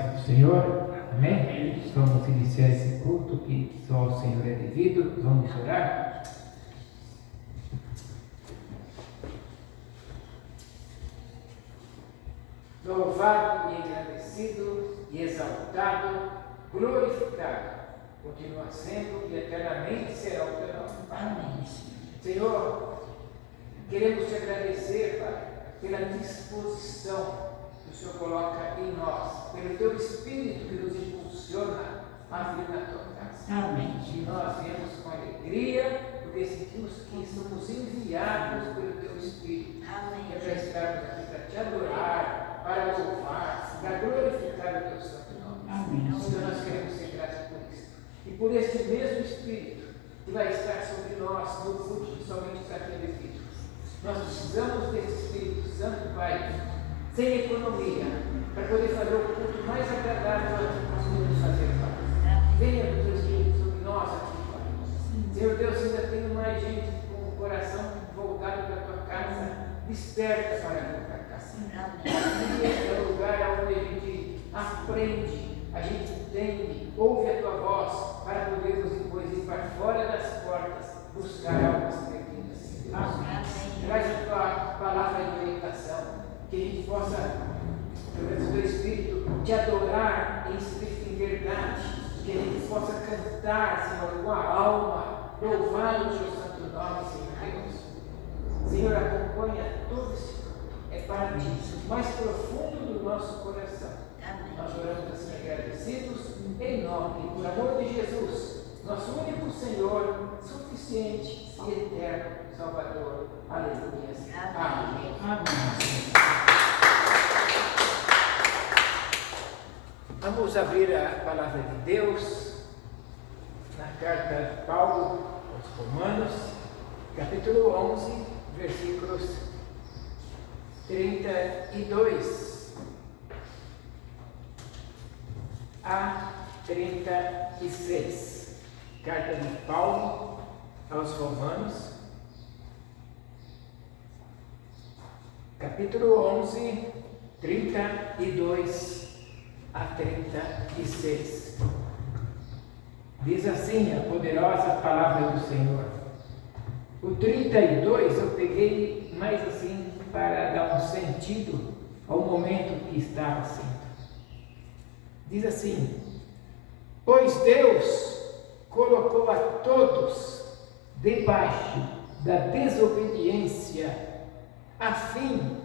paz do Senhor, amém? Vamos iniciar esse culto que só ao Senhor é devido. Vamos orar. Louvado e agradecido e exaltado, glorificado, continua sendo e eternamente será o teu nome. Amém. Senhor, queremos te agradecer, Pai, pela disposição que o Senhor coloca em nós, pelo teu Espírito que nos impulsiona a vir na tua casa. Amém. E nós viemos com alegria, porque sentimos que somos enviados pelo teu Espírito. Amém. Que é para estarmos aqui para te adorar, para louvar, para glorificar o teu santo nome. Amém. Senhor, nós queremos ser gratos por isso. E por este mesmo Espírito que vai estar sobre nós no culto que somente para ti é devido. Nós precisamos desse Espírito Santo, Pai, sem economia, para poder fazer o culto mais agradável a que conseguimos fazer, Pai. Venha o teu Espírito sobre nós aqui, Pai. Senhor Deus, ainda tem mais gente com o coração voltado para a tua casa, desperta para vir para cá. Aqui é o lugar onde a gente aprende, a gente entende, ouve a tua voz, para podermos depois ir para fora das portas, buscar almas perdidas. Traz a tua palavra de orientação, que a gente possa, através do teu Espírito, te adorar em espírito e em verdade, que a gente possa cantar, Senhor, com a alma, louvar o teu santo nome, Senhor Deus. Senhor, acompanha todo esse culto, é para ti, mais profundo do nosso coração. Nós oramos assim agradecidos, em nome, por amor de Jesus, nosso único Senhor, suficiente e eterno Salvador. Aleluia. Amém. Amém. Vamos abrir a palavra de Deus na carta de Paulo aos Romanos, capítulo 11, versículos 32 a 36. Carta de Paulo aos Romanos, capítulo 11, 32 a 36. Diz assim a poderosa palavra do Senhor. O 32 eu peguei mais assim para dar um sentido ao momento que estava sendo. Diz assim: pois Deus colocou a todos debaixo da desobediência, a fim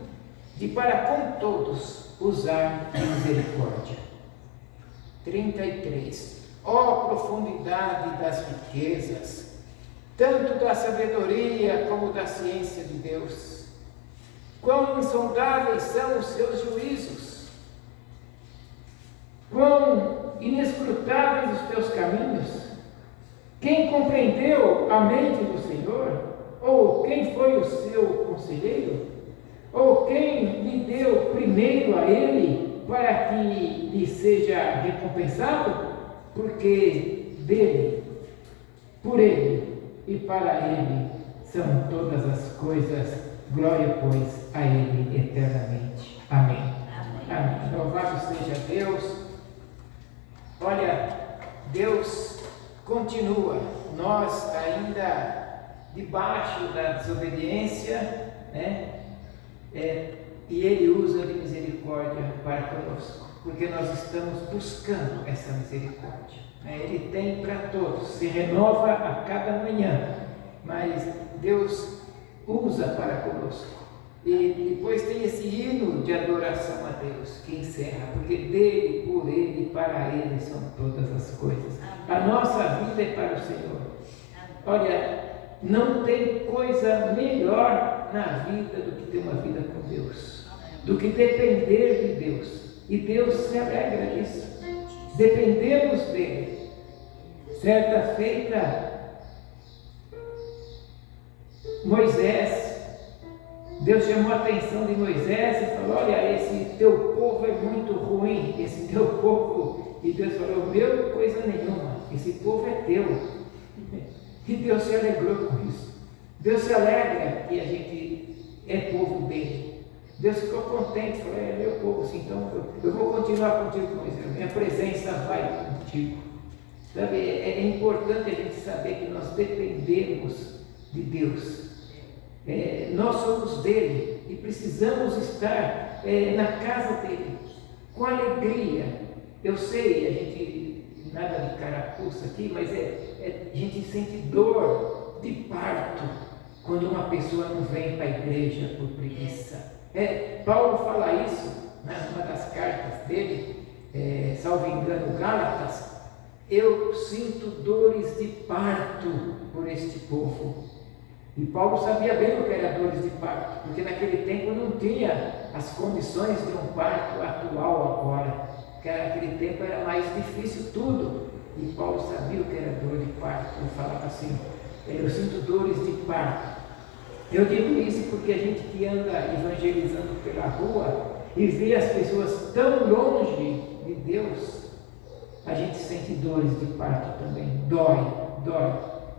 de para com todos usar de misericórdia. 33. Ó profundidade das riquezas, tanto da sabedoria como da ciência de Deus! Quão insondáveis são os seus juízos! Quão inescrutáveis os teus caminhos! Quem compreendeu a mente do Senhor? Ou quem foi o seu conselheiro? Ou quem lhe deu primeiro a ele, para que lhe seja recompensado? Porque dele, por ele e para ele são todas as coisas. Glória, pois, a ele eternamente. Amém. Amém. Louvado seja Deus. Olha, Deus continua, nós ainda debaixo da desobediência, né? E Ele usa de misericórdia para conosco, porque nós estamos buscando essa misericórdia, né? Ele tem para todos, se renova a cada manhã, mas Deus usa para conosco. E depois tem esse hino de adoração a Deus que encerra, porque dele, por ele e para ele são todas as coisas. A nossa vida é para o Senhor. Olha, não tem coisa melhor na vida do que ter uma vida com Deus, do que depender de Deus. E Deus se alegra disso. Dependemos dele. Certa feita, Moisés, Deus chamou a atenção de Moisés e falou: olha, esse teu povo é muito ruim, esse teu povo. E Deus falou: meu, coisa nenhuma, esse povo é teu. E Deus se alegrou com isso. Deus se alegra que a gente é povo dele. Deus ficou contente, falou, é meu povo, assim, então eu vou continuar contigo, Moisés, minha presença vai contigo. Sabe, é importante a gente saber que nós dependemos de Deus. Nós somos dele e precisamos estar na casa dele, com alegria. Eu sei, a gente, nada de carapuça aqui, mas a gente sente dor de parto quando uma pessoa não vem para a igreja por preguiça. Paulo fala isso, né, numa das cartas dele, salvo engano, Gálatas. Eu sinto dores de parto por este povo. E Paulo sabia bem o que era dores de parto, porque naquele tempo não tinha as condições de um parto atual agora, que naquele tempo era mais difícil tudo. E Paulo sabia o que era dor de parto. Ele falava assim, eu sinto dores de parto. Eu digo isso porque a gente que anda evangelizando pela rua e vê as pessoas tão longe de Deus, a gente sente dores de parto também, dói.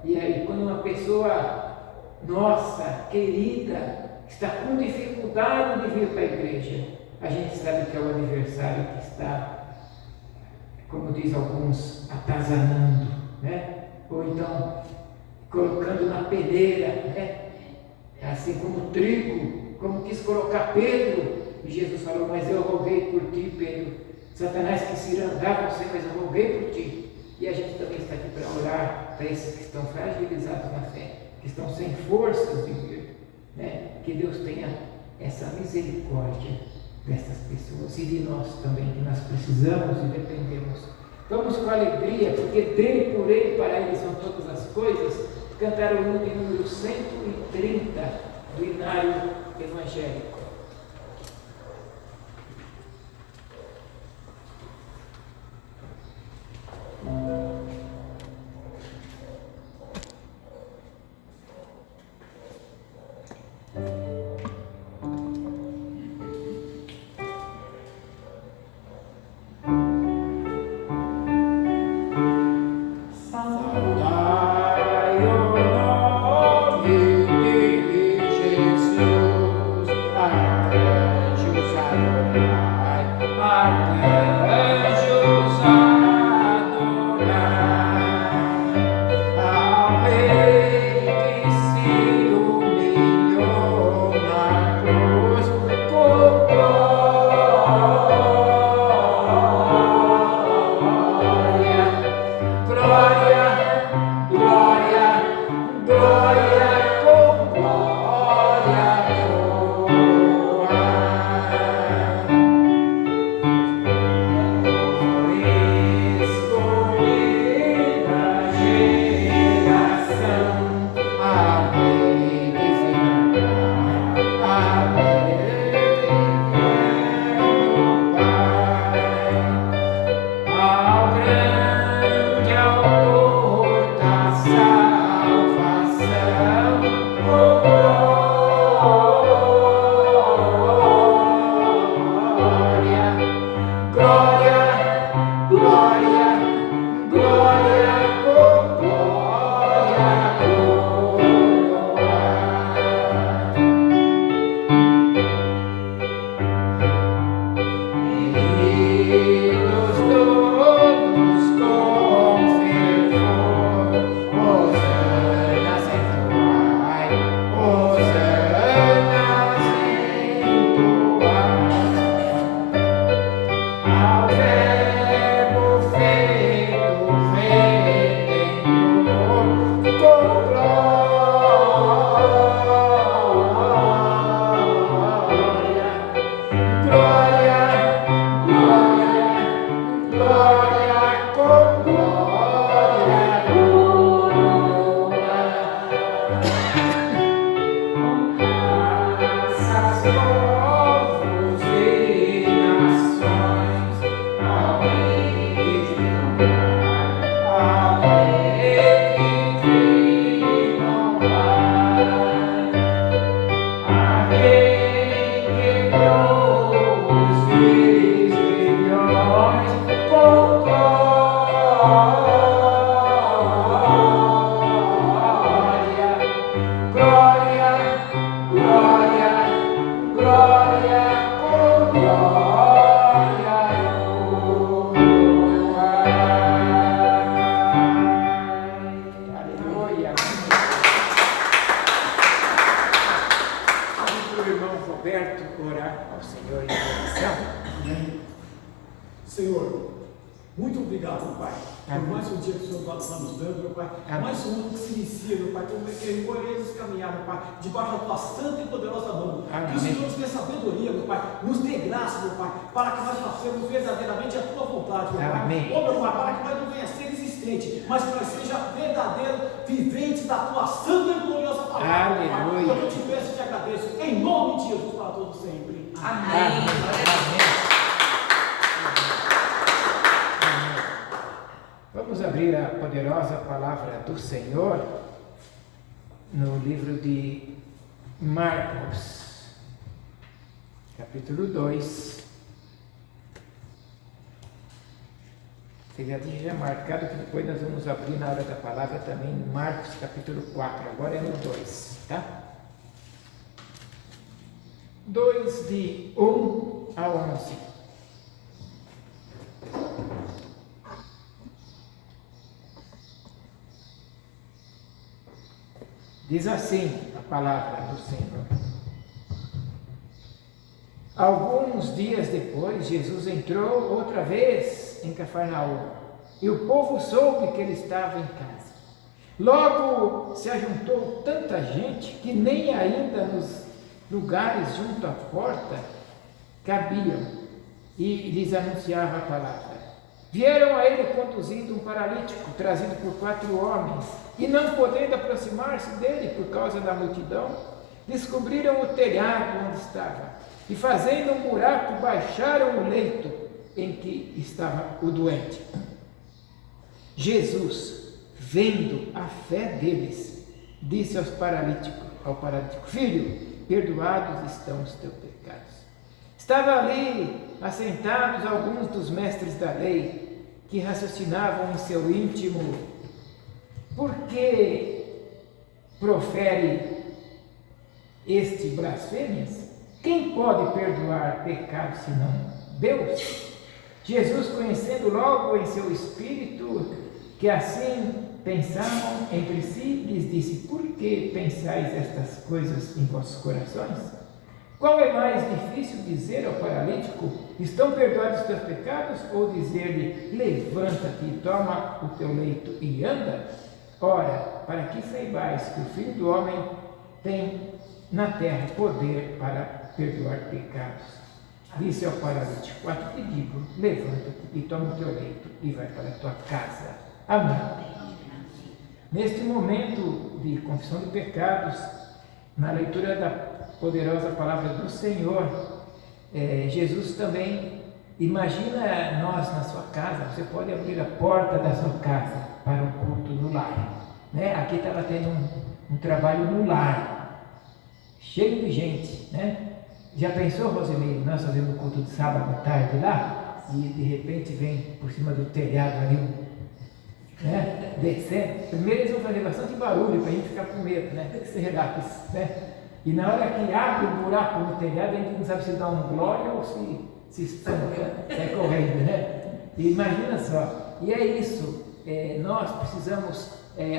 E aí quando uma pessoa nossa, querida, está com dificuldade de vir para a igreja, a gente sabe que é o adversário que está, como diz alguns, atazanando, né? Ou então colocando na peneira, né? Assim como o trigo, como quis colocar Pedro, e Jesus falou, mas eu roguei por ti, Pedro. Satanás quis cirangar você, mas eu roguei por ti. E a gente também está aqui para orar para esses que estão fragilizados na fé, que estão sem forças de vir, né? Que Deus tenha essa misericórdia dessas pessoas e de nós também, que nós precisamos e dependemos. Vamos com alegria, porque dele, por ele, para ele são todas as coisas, cantar o hino de número 130 do Inário Evangélico. Amém. Senhor, muito obrigado, Pai, por mais um dia que o Senhor está nos dando, meu Pai. Mais um ano que se inicia, meu Pai, como queremos caminhar, meu Pai, debaixo da tua santa e poderosa mão. Que o Senhor nos dê sabedoria, meu Pai, nos dê graça, meu Pai, para que nós façamos verdadeiramente a tua vontade, meu Pai. Meu Pai, para que nós não venha a ser existente, mas que nós seja verdadeiro, vivente da tua santa e gloriosa palavra. Aleluia. Eu te peço e te agradeço, em nome de Jesus, para todos sempre. Amém. Vamos abrir a poderosa palavra do Senhor no livro de Marcos, capítulo 2. Você já tinha marcado que depois nós vamos abrir na hora da palavra também Marcos, capítulo 4. Agora é no 2, tá? 2 de 1 a 11. Diz assim a palavra do Senhor. Alguns dias depois, Jesus entrou outra vez em Cafarnaum, e o povo soube que ele estava em casa. Logo se ajuntou tanta gente que nem ainda nos lugares junto à porta cabiam, e lhes anunciava a palavra. Vieram a ele conduzindo um paralítico, trazido por 4 homens, e não podendo aproximar-se dele por causa da multidão, descobriram o telhado onde estava, e fazendo um buraco, baixaram o leito em que estava o doente. Jesus, vendo a fé deles, disse ao paralítico: Filho, perdoados estão os teus pecados. Estava ali assentados alguns dos mestres da lei, que raciocinavam em seu íntimo: por que profere este blasfêmias? Quem pode perdoar pecados senão Deus? Jesus, conhecendo logo em seu espírito que assim pensavam entre si, lhes disse: por que pensais estas coisas em vossos corações? Qual é mais difícil dizer ao paralítico: estão perdoados os teus pecados? Ou dizer-lhe: levanta-te, toma o teu leito e anda? Ora, para que saibais que o Filho do Homem tem na terra poder para perdoar pecados, disse ao paralítico: a ti te digo, levanta-te e toma o teu leito e vai para a tua casa. Amém. Neste momento de confissão de pecados, na leitura da poderosa palavra do Senhor, Jesus também, imagina nós na sua casa. Você pode abrir a porta da sua casa para um culto no lar, né? Aqui estava tendo um trabalho no lar, cheio de gente, né? Já pensou, Rosimeire, nós fazendo o culto de sábado à tarde lá, e de repente vem por cima do telhado ali, né? Descendo. Primeiro eles vão fazer bastante barulho para a gente ficar com medo, né? Será que, né? E na hora que abre o buraco no telhado, a gente não sabe se dá um glória ou se espanca, sai correndo, né? E imagina só, e é isso, nós precisamos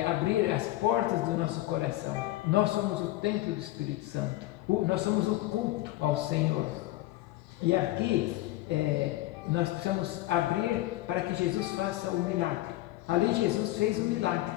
abrir as portas do nosso coração. Nós somos o templo do Espírito Santo, nós somos o culto ao Senhor. E aqui nós precisamos abrir para que Jesus faça o milagre. Ali Jesus fez o milagre,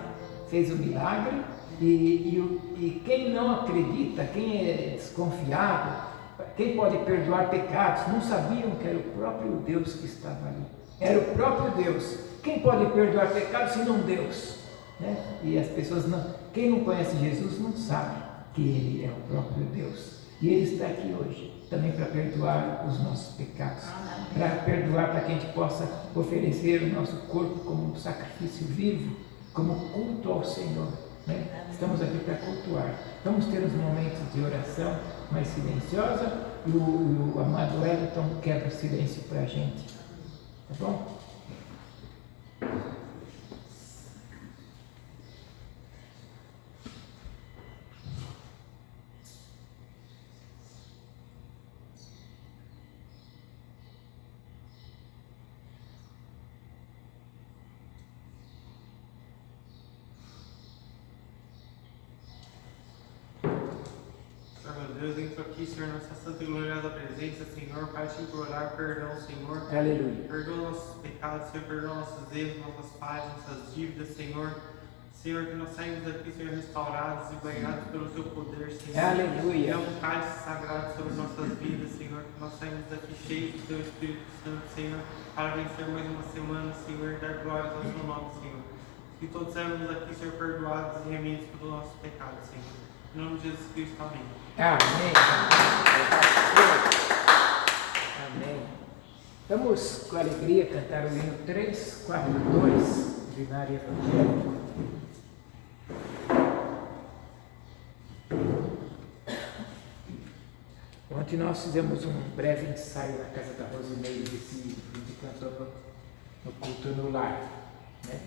e quem não acredita, quem é desconfiado, quem pode perdoar pecados, não sabiam que era o próprio Deus que estava ali. Era o próprio Deus. Quem pode perdoar pecados senão Deus, né? E as pessoas quem não conhece Jesus não sabe que Ele é o próprio Deus. E Ele está aqui hoje também para perdoar os nossos pecados, para perdoar, para que a gente possa oferecer o nosso corpo como um sacrifício vivo, como culto ao Senhor, né? Estamos aqui para cultuar. Vamos ter uns momentos de oração mais silenciosa, e o amado Elton quebra o silêncio para a gente, tá bom? Deus, entro aqui, Senhor, nessa santa e gloriosa presença, Senhor, para te implorar perdão, Senhor. Aleluia. Perdoa nossos pecados, Senhor, perdoa nossos erros, nossas falhas, nossas dívidas, Senhor. Senhor, que nós saímos daqui, Senhor, restaurados e banhados pelo Teu poder, Senhor. Aleluia. É um cálice sagrado sobre nossas vidas, Senhor, que nós saímos daqui cheios do Teu Espírito Santo, Senhor, para vencer mais uma semana, Senhor, e dar glórias ao Teu nome, Senhor. Que todos saímos daqui, Senhor, perdoados e remidos pelos nossos pecados, Senhor. Em nome de Jesus Cristo, amém. Amém. Amém. Vamos com alegria cantar o hino 342, Dinário Evangélico. Ontem nós fizemos um breve ensaio na casa da Rosineide, desse livro que a gente cantou no culto no lar, né?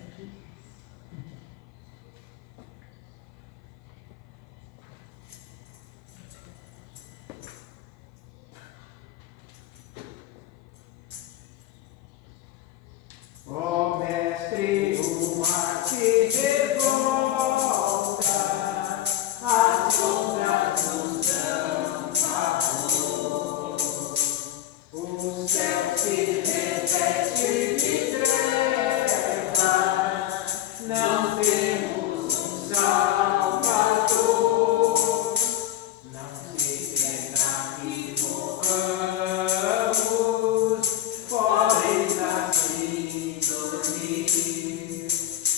Ó Mestre, o mar se revolta, as ondas nos dão pavor, o céu se reveste de trevas, não temos um Salvador, não se tenta que morramos, pois assim dormir,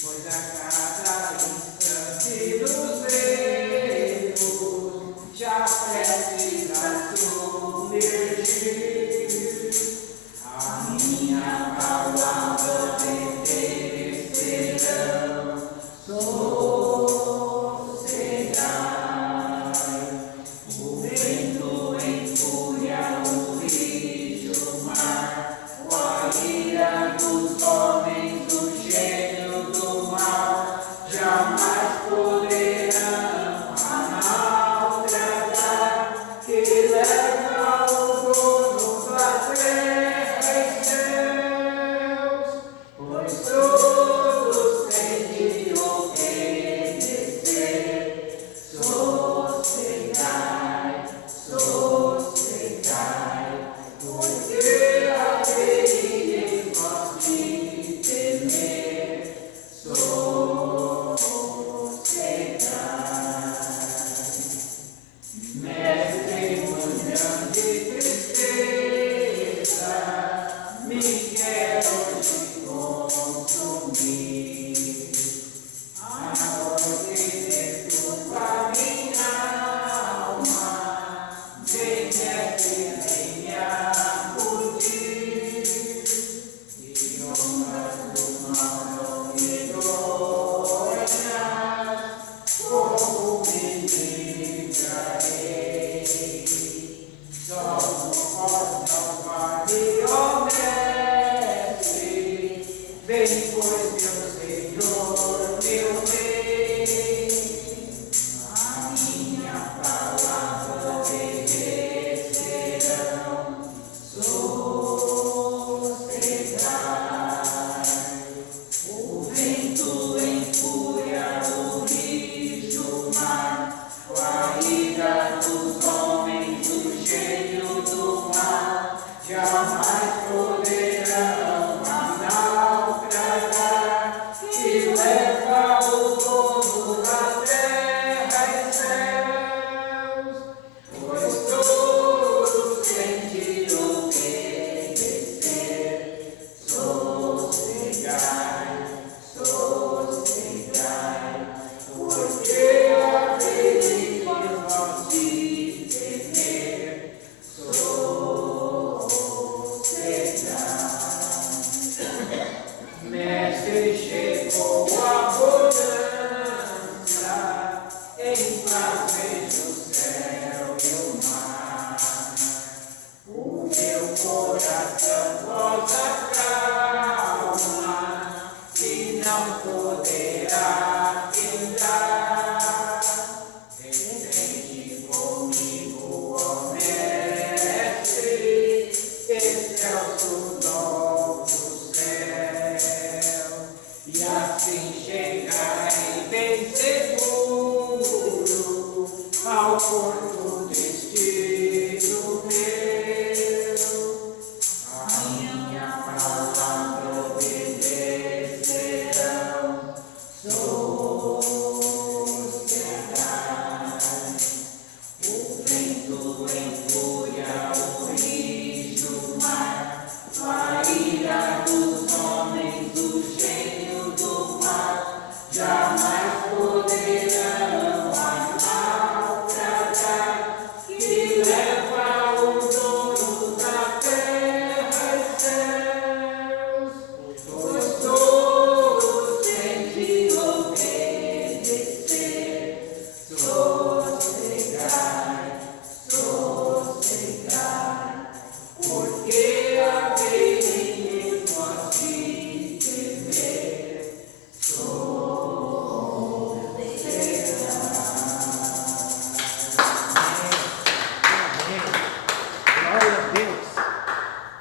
pois a cada instante nos erros já precisa submergir. A minha palavra obedecerão, sossegai. O vento em fúria, o rio, o mar, a ira dos homens, o gênio do mal, jamais poderão a maltratar, que leva o dono da terra e céus, pois todos têm de obedecer. Sossegai, sossegai, porque haveríeis vós de temer. Sossegai. Mestre, manhã de tristeza, me quero te consumir. Amortecer turva minha alma, vem mestre, vem me acudir, e ondas do mal não medonhas, como me livrarei. Só no pós não vale, ó mestre, vem pois meu Senhor, meu Rei, a minha palavra obedecerão, sossegai. O vento em fúria, o rio, o mar, a ira dos homens, o gênio do mal, jamais poderão a naufragar, que leva o dono da terra e céus, pois todos têm de obedecer. Sossegai, sossegai, porque haveríeis vós de temer. Sossegai.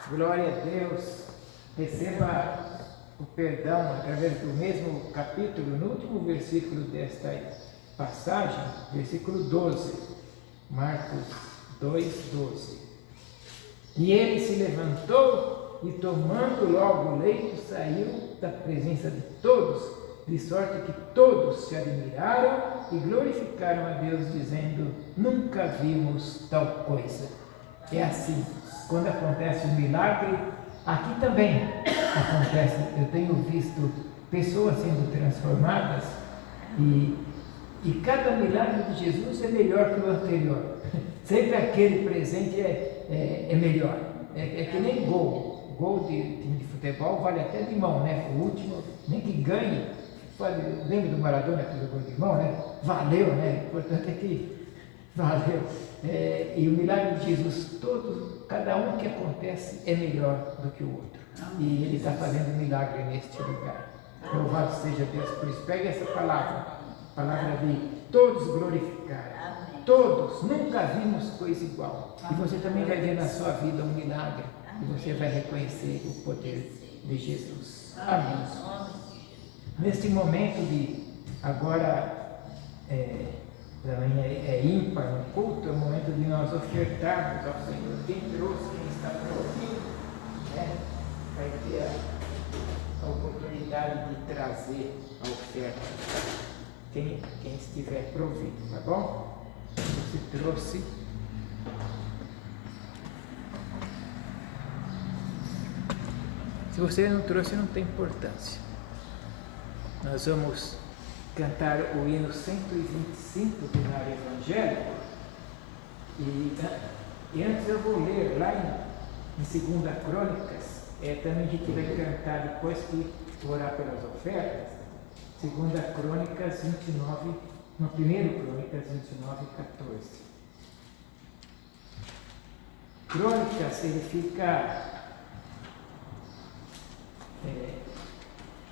Glória a Deus. Receba o perdão através do mesmo capítulo, no último versículo desta passagem, versículo 12, Marcos 2:12. E ele se levantou e, tomando logo o leito, saiu da presença de todos, de sorte que todos se admiraram e glorificaram a Deus, dizendo: nunca vimos tal coisa. É assim, quando acontece um milagre, aqui também acontece. Eu tenho visto pessoas sendo transformadas e cada milagre de Jesus é melhor que o anterior. Sempre aquele presente é melhor. É que nem gol. Gol de time de futebol vale até de mão, né? O último, nem que ganhe. Lembra do Maradona que jogou de mão, né? Valeu, né? O importante é que valeu. E o milagre de Jesus, cada um que acontece é melhor do que o outro. E Ele está fazendo milagre neste lugar. Louvado seja Deus por isso. Pegue essa palavra, a palavra de todos glorificaram. Todos, nunca vimos coisa igual. E você também vai ver na sua vida um milagre. E você vai reconhecer o poder de Jesus. Amém. Neste momento agora, também é ímpar no culto, é o momento de nós ofertarmos ao Senhor. Quem trouxe, quem está para ouvir, vai ter a oportunidade de trazer a oferta. Quem estiver para ouvir, tá bom? Você trouxe. Se você não trouxe, não tem importância. Nós vamos cantar o hino 125 do Lar Evangélico. E antes eu vou ler lá em 2 Crônicas. Também a gente vai cantar depois que orar pelas ofertas. 2 Crônicas 29, no 1 Crônicas 29, 14. Crônicas, ele fica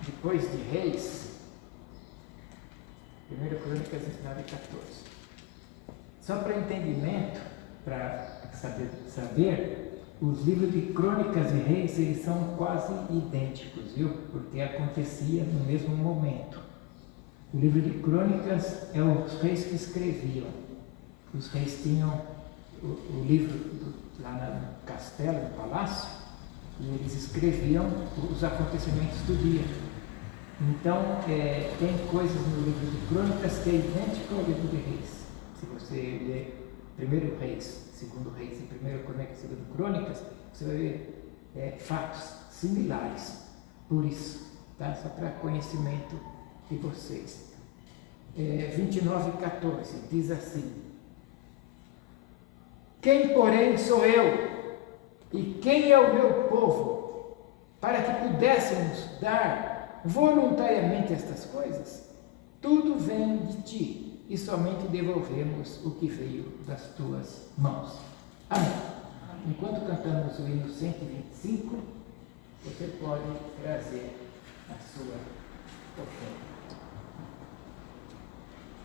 depois de Reis. 1 Crônicas 29, 14. Só para entendimento, para saber, os livros de Crônicas e Reis, eles são quase idênticos, viu? Porque acontecia no mesmo momento. O livro de Crônicas é os reis que escreviam. Os reis tinham o livro lá no castelo, no palácio, e eles escreviam os acontecimentos do dia. Então, tem coisas no livro de Crônicas que é idêntico ao livro de Reis. Se você ler 1 Reis, 2 Reis e 1 Crônicas e 2 Crônicas, você vai ver fatos similares. Por isso, tá? Só para conhecimento de vocês. 29:14 diz assim: quem, porém, sou eu e quem é o meu povo, para que pudéssemos dar voluntariamente estas coisas? Tudo vem de ti, e somente devolvemos o que veio das tuas mãos. Amém. Enquanto cantamos o hino 125, você pode trazer a sua oferta.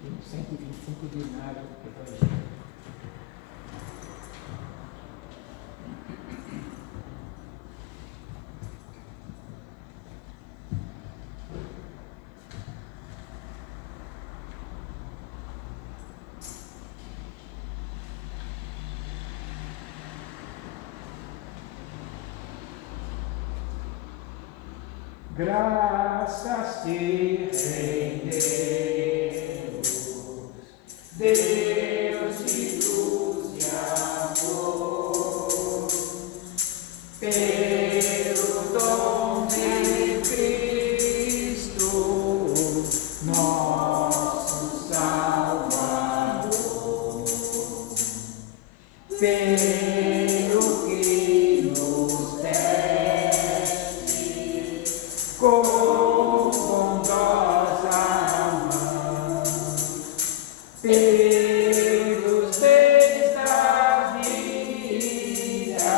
Hino 125 do Lar Evangélico. Graças te rendemos, Deus de luz e amor, pelo dom de Cristo, nosso Salvador, pelo que nos deste com bondosa mão, pelos bens da vida,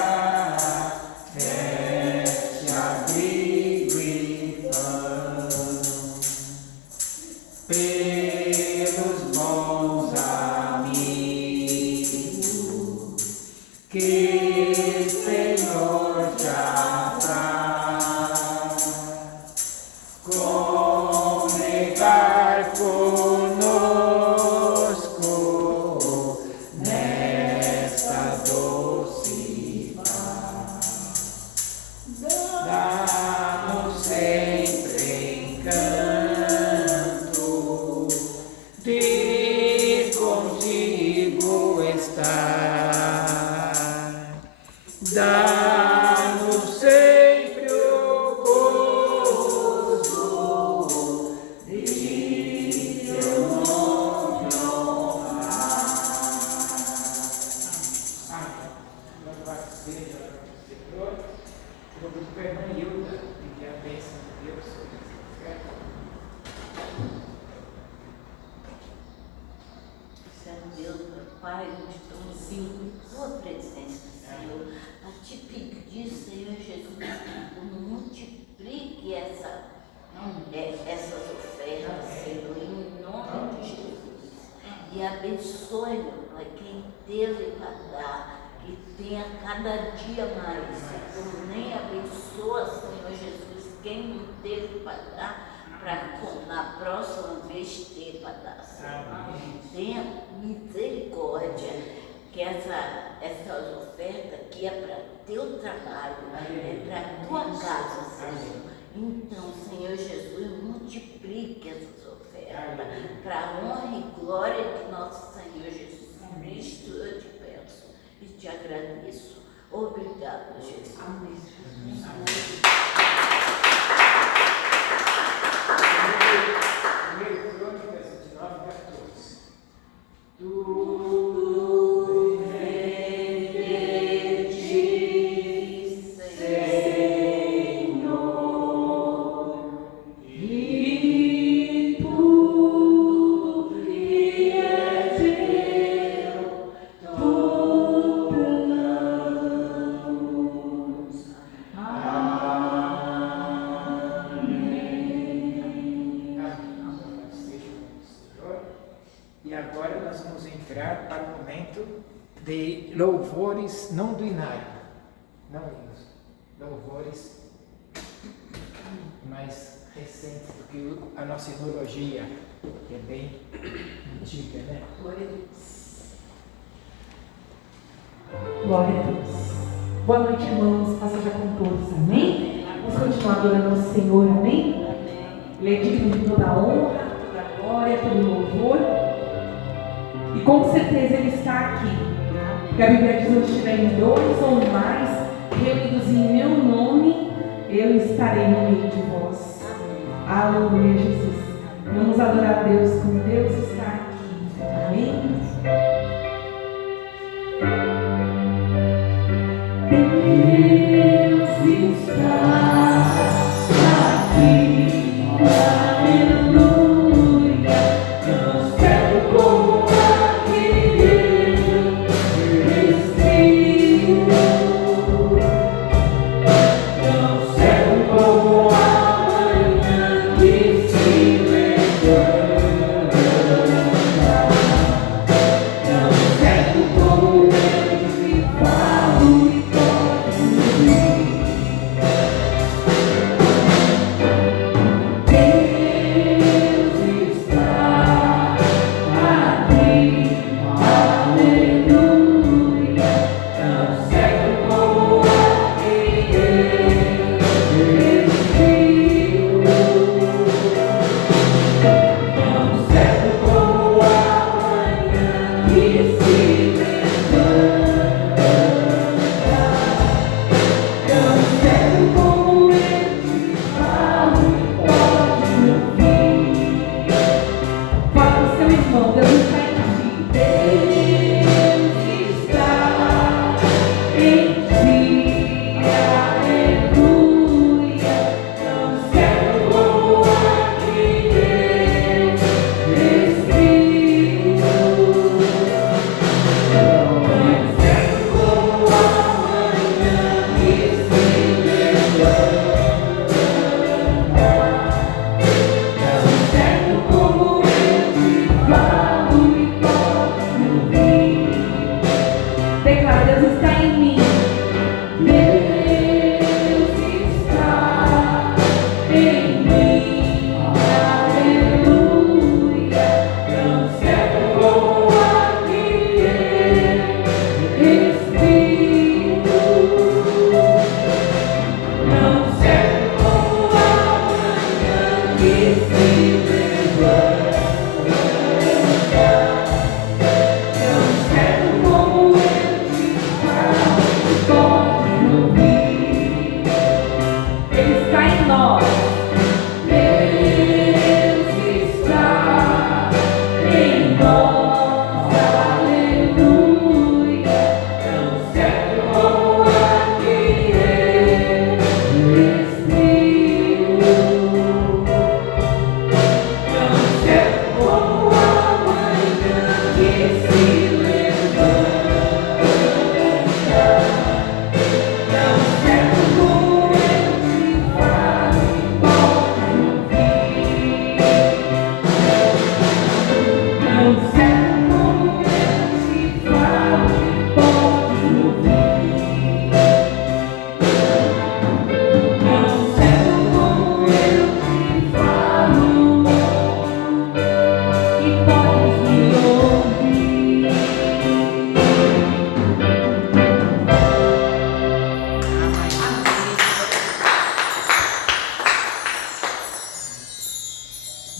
para a irmã Hilda pedir a bênção de Deus sobre essa oferta. Senhor Deus, meu Pai, nós estamos em tua presença, Senhor, a te pedir, Senhor Jesus, que tu multiplique essas ofertas, Senhor, em nome de Jesus. E abençoe, meu Pai, quem teve para dar, que tenha cada dia mais. Senhor, nem abençoa, Senhor Jesus, quem não teve para dar, para na próxima vez ter para dar, Senhor. Tenha misericórdia, que essas ofertas aqui é para teu trabalho, é para tua casa, Senhor. Então, Senhor Jesus, multiplique essas ofertas para a honra e glória de nosso Senhor Jesus Cristo. Eu te peço e te agradeço. Obrigado, Jesus. Amém. Primeiro Crônicas 29:14. Tu de louvores, não do inário, não hinos, louvores mais recentes do que a nossa himnologia, que é bem antiga, né? Glória a Deus. Boa noite, irmãos. Paz seja com todos, amém? Vamos continuar adorando ao Senhor, amém? Ele é digno de toda a honra, toda a glória, todo o louvor. E com certeza Ele está aqui. Porque a Bíblia diz: onde estiverem dois ou mais reunidos em meu nome, eu estarei no meio de vós. Aleluia, Jesus. Vamos adorar a Deus como Deus está aqui. Amém? Deus está aqui. Aleluia. Não sei como Amanhã que se levanta.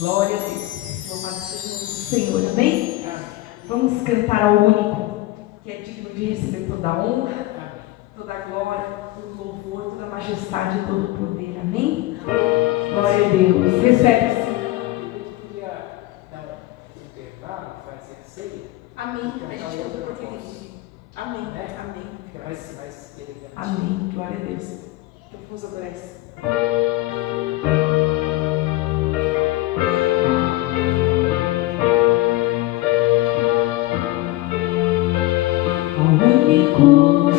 Glória a Deus. Louvado seja o nome do Senhor. Amém? Vamos cantar ao único, que é digno de receber toda a honra, toda a glória, todo o louvor, toda a majestade e todo o poder. Amém? Glória a Deus. Recebe o Senhor. Eu queria dar um intervalo, fazer a ceia. Amém. A gente canta porque ele vive. Amém. Né? Amém. Fica mais elegante. Amém. Glória a Deus. Que vamos adorar esse. Único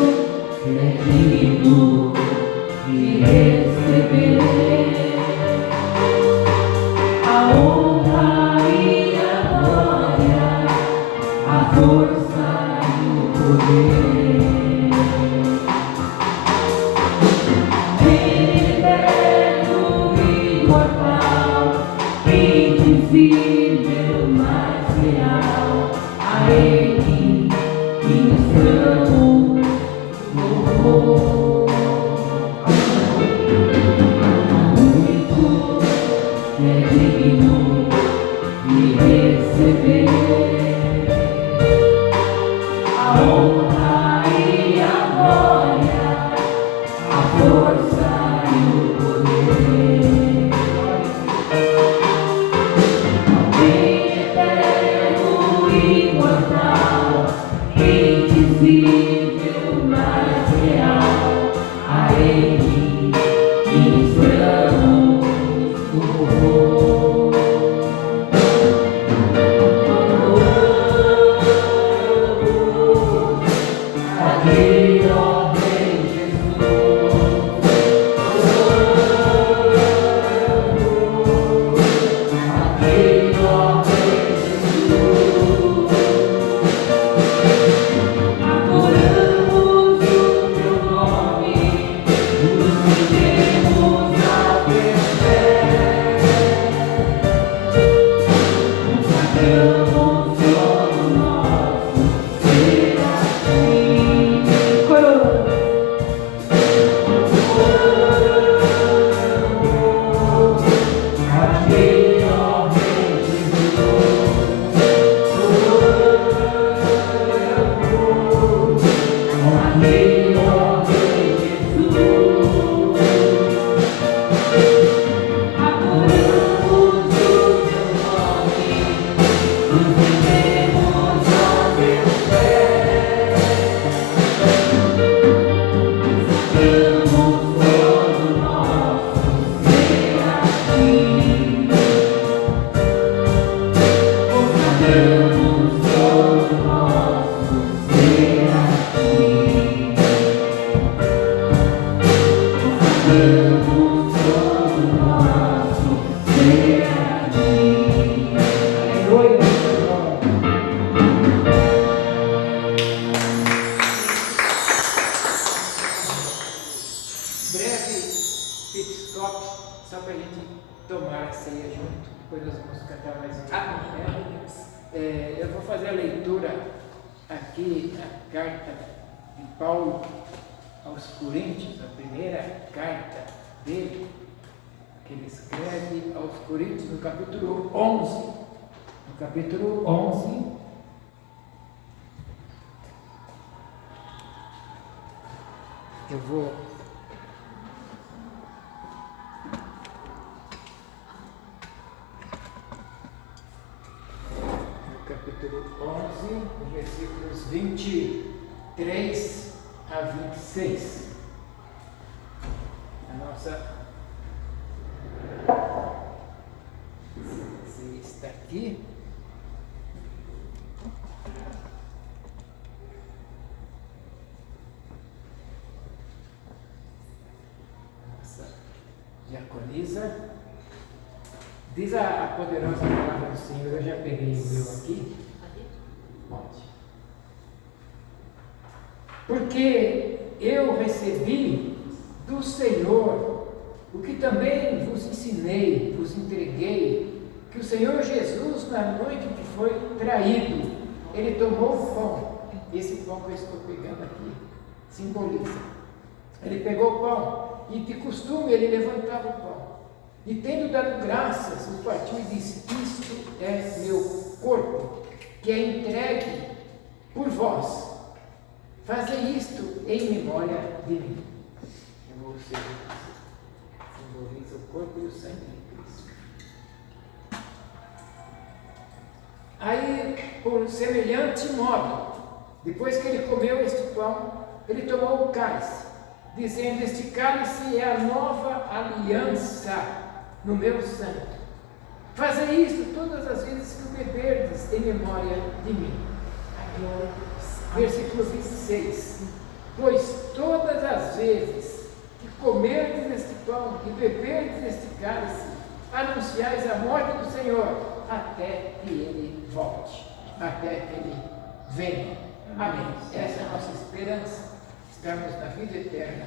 que é digno de receber a honra e a glória, a força e o poder. Eterno e imortal, invisível, mas real, a Ele Eu vou fazer a leitura aqui, a carta de Paulo aos Coríntios, a primeira carta dele, que ele escreve aos Coríntios, no capítulo 11. No capítulo 11, eu vou... capítulo 11, versículos 23 a 26. A nossa ceia está aqui. A nossa diaconisa. Diz a poderosa palavra do Senhor, eu já peguei o meu aqui. Pode. Porque eu recebi do Senhor o que também vos ensinei, vos entreguei, que o Senhor Jesus, na noite que foi traído, ele tomou o pão. Esse pão que eu estou pegando aqui simboliza. Ele pegou o pão e, de costume, ele levantava o pão. E tendo dado graças, o partiu e disse: isto é meu corpo, que é entregue por vós. Fazei isto em memória de mim. Eu vou ser simboliza o corpo e o sangue de Cristo. Aí, por semelhante modo, depois que ele comeu este pão, ele tomou o cálice, dizendo: este cálice é a nova aliança no meu sangue. Fazei isto todas as vezes que o beberdes em memória de mim. Versículo 26. Pois todas as vezes que comerdes este pão e beberdes este cálice, anunciais a morte do Senhor, até que Ele volte, até que Ele venha. Amém. Essa é a nossa esperança. Estamos na vida eterna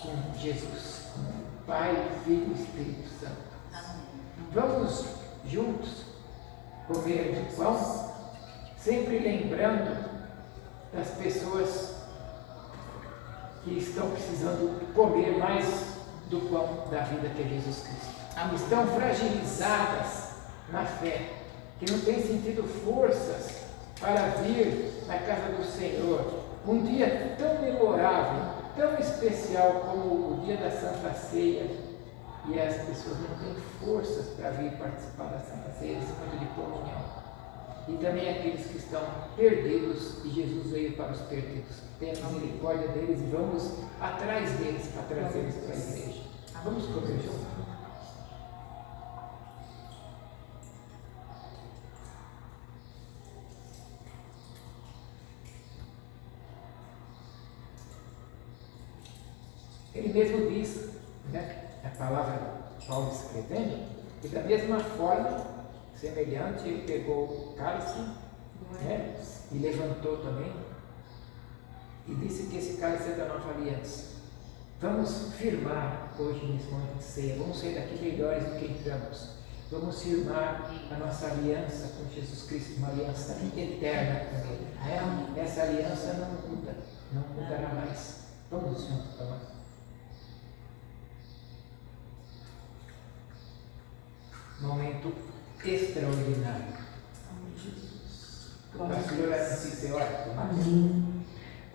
com Jesus, com Pai, Filho e Espírito Santo. Vamos juntos comer de pão, sempre lembrando das pessoas que estão precisando comer mais do pão da vida que é Jesus Cristo. Estão fragilizadas na fé, que não têm sentido forças para vir na casa do Senhor. Um dia tão memorável, tão especial como o dia da Santa Ceia, e as pessoas não têm forças para vir participar da Santa Ceia, esse momento de comunhão. E também aqueles que estão perdidos, e Jesus veio para os perdidos. Tenha misericórdia deles e vamos atrás deles para trazê-los para a igreja. Vamos comer juntos. Ele mesmo diz, né, a palavra Paulo escrevendo, que da mesma forma, semelhante, ele pegou o cálice, né, e levantou também, e disse que esse cálice é da nova aliança. Vamos firmar hoje nesse momento de ceia, vamos sair daqui melhores do que entramos. Vamos firmar a nossa aliança com Jesus Cristo, uma aliança eterna com Ele. Essa aliança não muda, não mudará mais. Vamos juntos, vamos. Momento extraordinário. Pastor, assiste, ora, amém.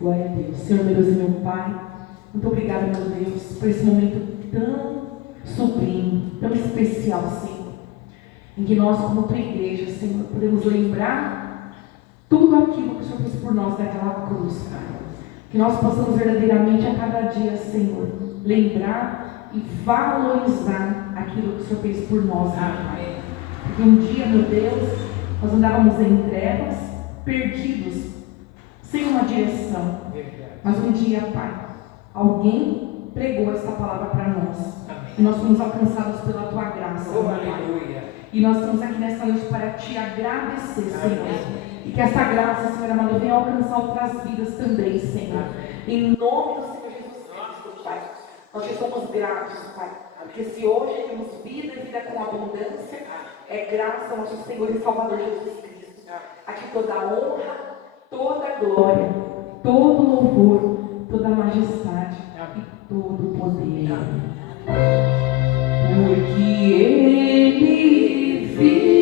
Glória a Deus. Senhor, meu Deus e meu Pai, muito obrigado, meu Deus, por esse momento tão sublime, tão especial, Senhor, em que nós, como tua igreja, Senhor, podemos lembrar tudo aquilo que o Senhor fez por nós naquela cruz, Pai. Que nós possamos verdadeiramente a cada dia, Senhor, lembrar e valorizar aquilo que o Senhor fez por nós, Pai. Porque um dia, meu Deus, nós andávamos em trevas, perdidos, sem uma direção. Mas um dia, Pai, alguém pregou essa palavra para nós. E nós fomos alcançados pela tua graça, Pai. E nós estamos aqui nessa noite para te agradecer, Senhor. E que essa graça, Senhor amado, venha alcançar outras vidas também, Senhor. Em nome do Senhor Jesus Cristo, Pai. Nós te somos gratos, Pai. Porque se hoje temos vida e vida com abundância, é graças ao nosso Senhor e Salvador Jesus Cristo. Aqui toda a honra, toda a glória, todo o louvor, toda a majestade e todo o poder. Porque Ele vive,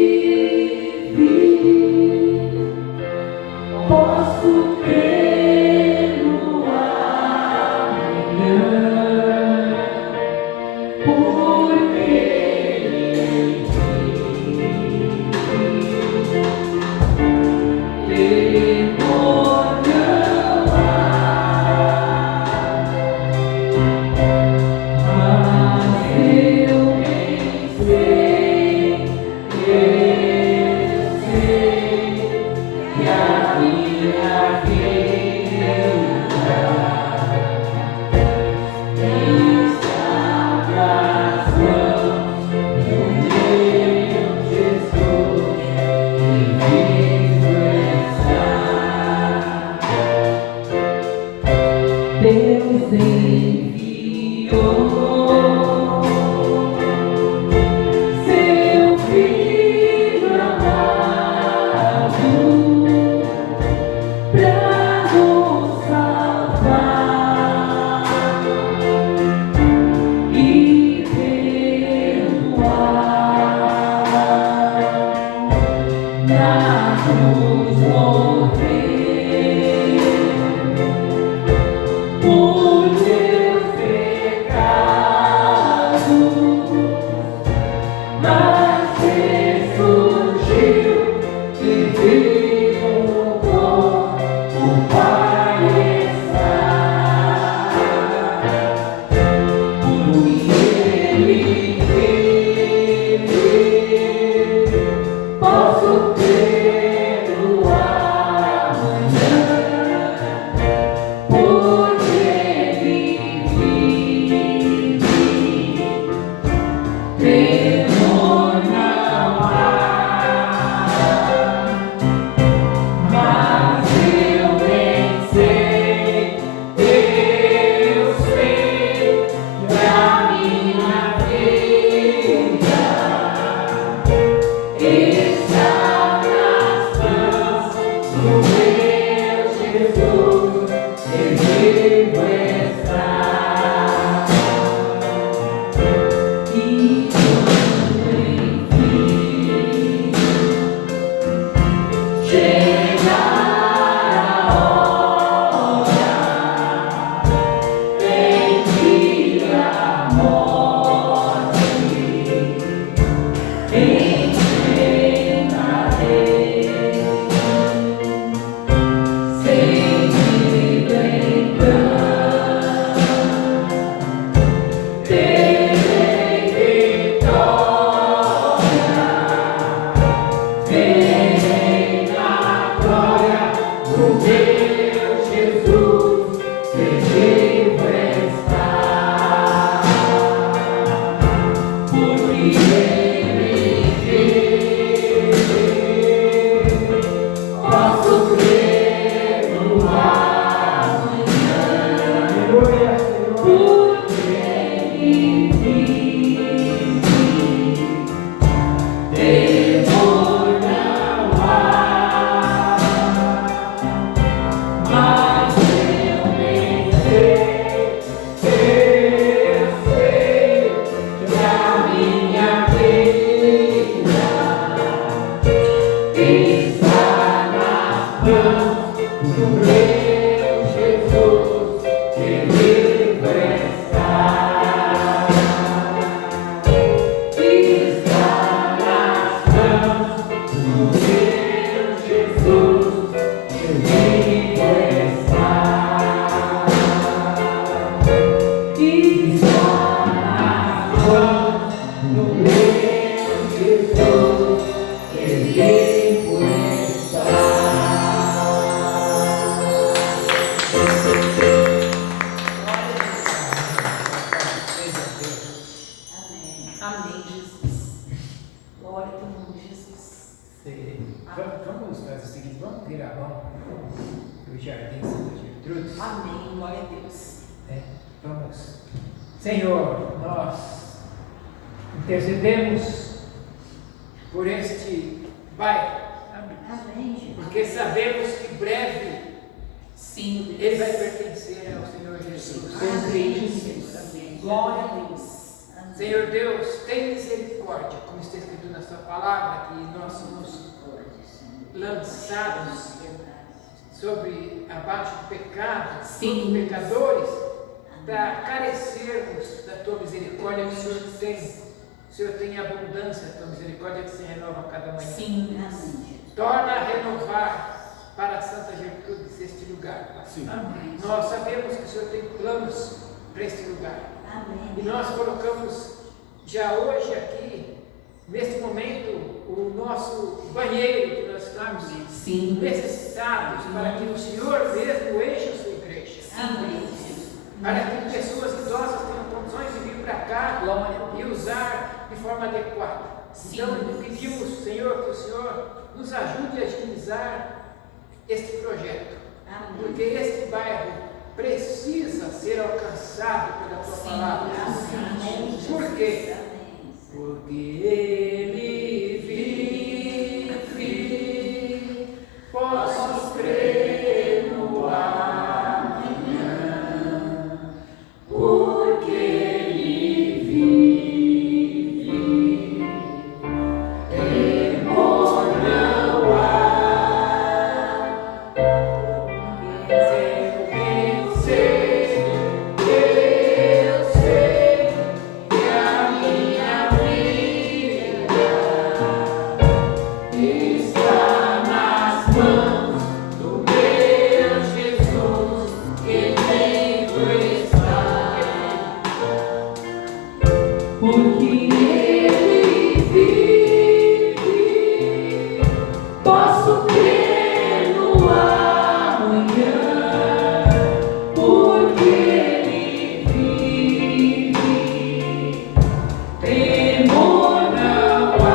posso crer no amanhã, porque Ele vive, temor não há. Vamos fazer o seguinte, vamos virar a mão para o jardim Santa Gertrudes. Amém, glória a Deus. Vamos. Senhor, nós intercedemos por este bairro. Amém, Jesus. Porque sabemos que breve Sim, ele vai pertencer ao Senhor Jesus. Amém, Jesus. Amém. Glória a Deus. Amém. Senhor Deus, tem misericórdia, como está escrito na sua palavra, que nós somos lançados sobre abaixo do pecado, Sim. dos pecadores, para carecermos da tua misericórdia que o Senhor tem. O Senhor tem abundância, a tua misericórdia que se renova a cada manhã. Sim, amém. Torna a renovar para Santa Gertrudes este lugar, Pai. Sim. Amém. Nós sabemos que o Senhor tem planos para este lugar. Amém. E nós colocamos já hoje aqui, neste momento, o nosso banheiro que nós estamos Sim. necessitados para que o Senhor mesmo encha a sua igreja. Amém. Para que pessoas idosas tenham condições de vir para cá Glória. e usar de forma adequada. Sim. Então, pedimos, Senhor, que o Senhor nos ajude a agilizar este projeto. Amém. Porque este bairro precisa ser alcançado pela tua palavra. Amém. Por quê? Amém. Porque Ele vive, posso crer no amanhã, porque Ele vive, temor não há. Se eu vencer, eu sei que a minha vida está nas mãos do meu Jesus, que vivo está. Porque Ele vive, posso crer no amanhã, porque Ele vive, temor não há,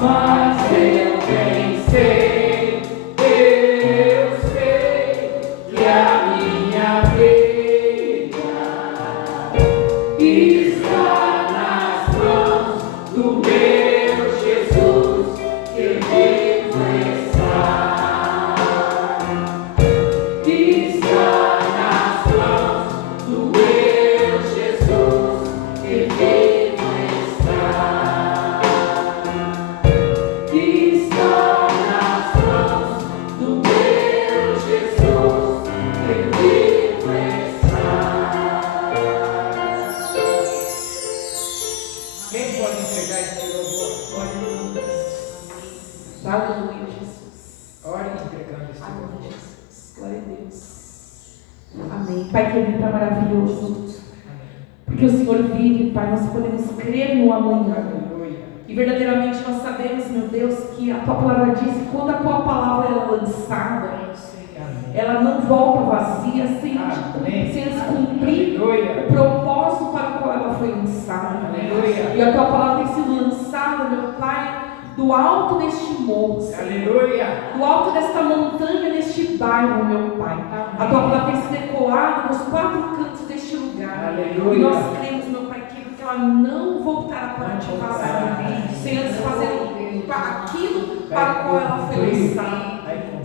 mas eu bem sei, eu sei que a minha vida está nas mãos do meu Jesus, que vivo está. Está nas mãos do meu Jesus, que vivo está. Está nas mãos do meu Jesus, que vivo está. Quem pode entregar este louvor? Aleluia, Jesus. Ore entregando este Amém, louvor. Jesus. Glória a Deus. Amém. Pai querido, Pai maravilhoso. Amém. Porque o Senhor vive, Pai, nós podemos crer no amanhã. Aleluia. E verdadeiramente nós sabemos, meu Deus, que a Tua palavra diz que quando a Tua palavra é lançada, Amém. ela não volta vazia sem Amém. cumprir Aleluia. o propósito para o qual ela foi lançada. Aleluia. E a Tua palavra tem sido lançada, meu Pai, do alto deste morro, Aleluia. do alto desta montanha, deste bairro, meu Pai. A Tua palavra tem sido ecoada nos quatro cantos deste lugar. Aleluia. E nós cremos, meu Pai, que ela não voltará para te vazia, sem antes fazer aquilo para o qual ela foi lançada.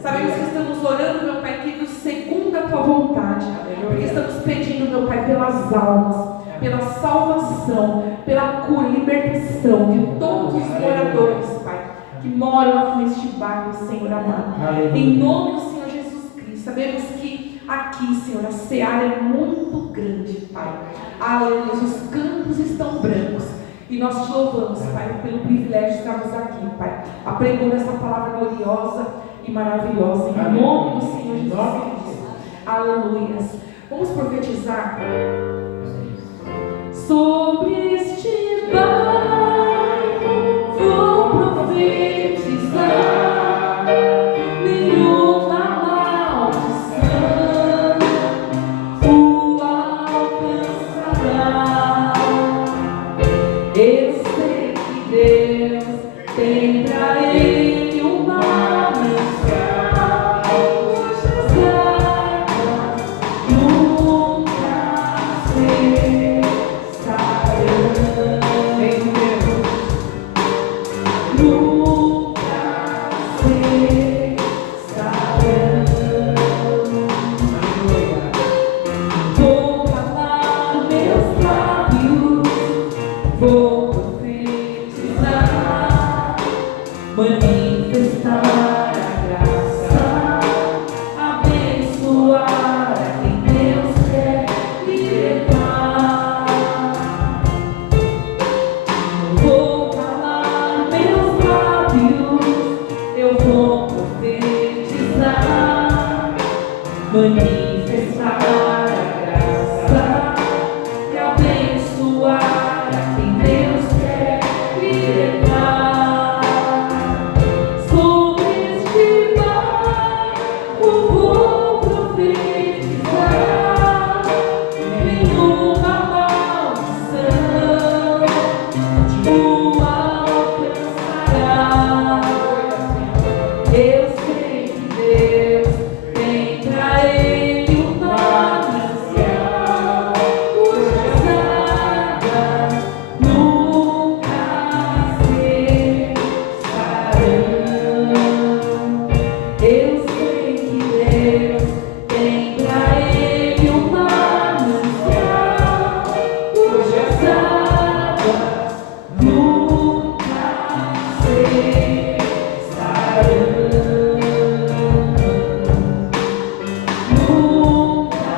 Sabemos que estamos orando, meu Pai querido, segundo a Tua vontade. Porque estamos pedindo, meu Pai, pelas almas, pela salvação, pela cura, libertação de todos os moradores, Pai, que moram aqui neste bairro, Senhor amado. Em nome do Senhor Jesus Cristo, sabemos que aqui, Senhor, a seara é muito grande. Pai. Aleluia, os campos estão brancos. E nós te louvamos, Pai, pelo privilégio de estarmos aqui, Pai, aprendendo essa palavra gloriosa e maravilhosa. Em nome do Senhor Jesus. Aleluia. Vamos profetizar sobre este bairro. Vou profetizar. Nenhuma maldição o alcançará. Eu sei que Deus tem pra ele uma missão, cujas águas nunca cessarão. Nunca cessarão. Vou calar meus lábios, vou profetizar, manifestar a graça, abençoar a quem Deus quer libertar. Vou calar meus lábios, eu vou profetizar, manifestar a graça e abençoar a quem Deus quer libertar. Sobre este bairro vou profetizar, nenhuma maldição o alcançará. Eu sei que Deus tem pra ele uma missão, cujas águas nunca cessarão. Eu sei que Deus tem pra ele uma missão, cujas águas nunca cessarão. Nunca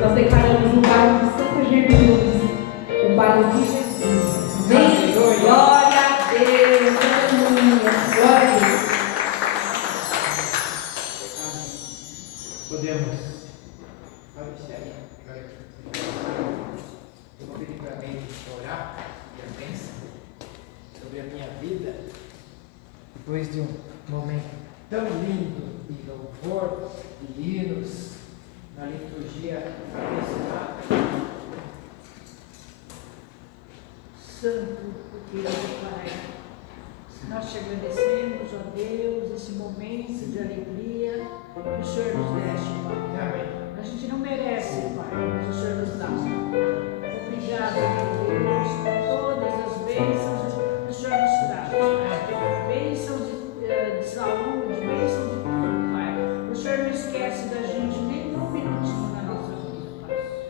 Nós declaramos o bairro de Santa Gertrudes, o bairro de Jesus. Amém? Glória a Deus, aleluia, glória a Deus. Podemos iniciar aí. Eu vou pedir para mim orar e a bênção sobre a minha vida, depois de um momento tão lindo de louvor e hinos na liturgia abençoada. Santo, querido Pai, nós te agradecemos, ó Deus, esse momento de alegria que o Senhor nos deste, Pai. Amém. A gente não merece, Pai, mas o Senhor nos dá. Obrigado, meu Deus, por todas as bênçãos que o Senhor nos traz, Pai. Bênçãos de saúde, bênçãos de tudo, Pai. O Senhor não esquece da gente nem um minutinho na nossa vida,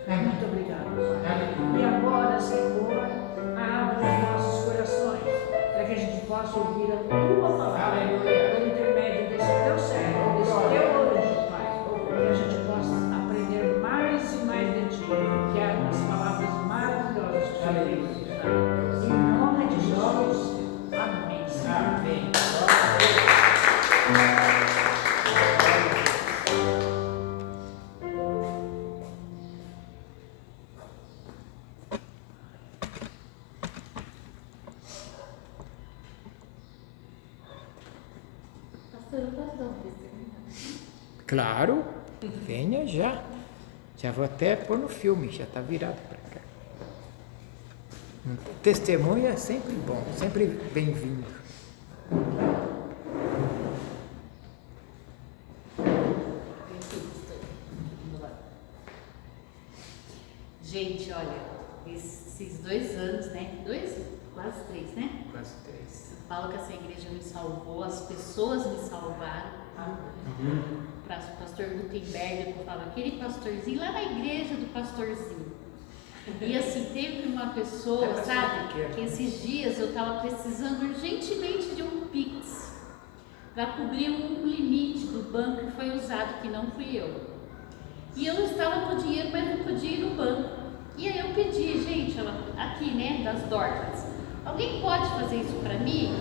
Pai. Muito obrigado, Pai. E agora, Senhor, abre os nossos corações para que a gente possa ouvir a tua palavra por intermédio desse teu servo, desse teu anjo, Pai, que a gente possa aprender mais e mais de ti, que é as palavras maravilhosas que o Senhor tem nos dado. Em nome de Jesus, amém. Amém. Claro, venha já. Já vou até pôr no filme, já está virado para cá. Um testemunho é sempre bom, sempre bem-vindo. Gente, olha, esses 2 anos, né? 2? Quase 3, né? Quase 3. Eu falo que essa igreja me salvou, as pessoas me salvaram. Tá? Para o pastor Gutenberg, eu falo, aquele pastorzinho lá na igreja do pastorzinho. E assim, teve uma pessoa, sabe, que esses dias eu estava precisando urgentemente de um Pix para cobrir um limite do banco que foi usado, que não fui eu. E eu estava com dinheiro, mas não podia ir no banco. E aí eu pedi, gente, aqui, né, das Dorcas, alguém pode fazer isso para mim?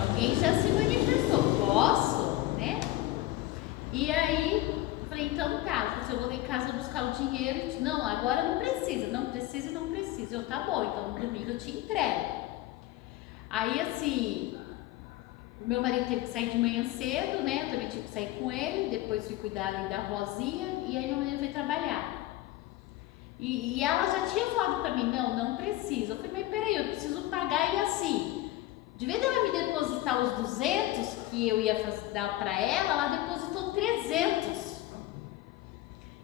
Alguém já se manifestou, posso, né? E aí eu falei, então tá, se eu vou lá em casa buscar o dinheiro, não, agora não precisa. Eu, tá bom, então no domingo eu te entrego. Aí assim, o meu marido teve que sair de manhã cedo, né? Eu também tive que sair com ele, depois fui cuidar ali da Rosinha, e aí meu marido foi trabalhar. E ela já tinha falado pra mim, não precisa. Eu falei, mas peraí, eu preciso pagar e assim, de vez dela me depositar os 200 que eu ia dar pra ela depositou 300.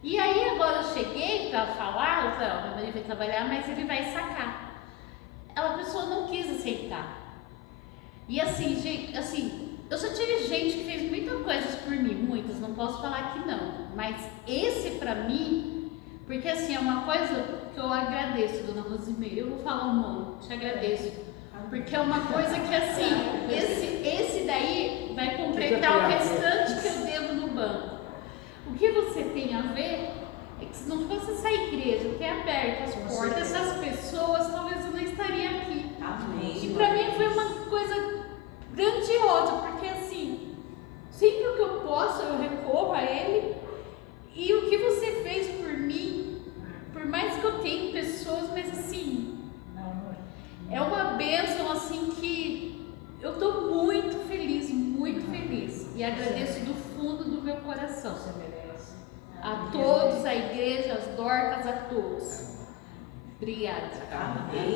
E aí agora eu cheguei para falar, eu falei, meu marido vai trabalhar, mas ele vai sacar. A pessoa não quis aceitar. E assim, gente, assim, eu já tive gente que fez muitas coisas por mim, muitas, não posso falar que não. Mas esse pra mim, porque assim, é uma coisa que eu agradeço, dona Rosimeire, eu vou falar o nome, te agradeço. Porque é uma coisa que assim, esse daí vai completar o restante que eu devo no banco. O que você tem a ver é que se não fosse essa igreja que é aberta as portas, essas pessoas, talvez eu não estaria aqui. Amém. E pra mim foi uma coisa grandiosa, porque assim, sempre que eu posso eu recorro a Ele. E o que você fez por mim, por mais que eu tenha pessoas, mas assim, é uma bênção assim que eu estou muito feliz. E agradeço do fundo do meu coração. A todos, a igreja, as Dorcas, a todos. Obrigada. Amém.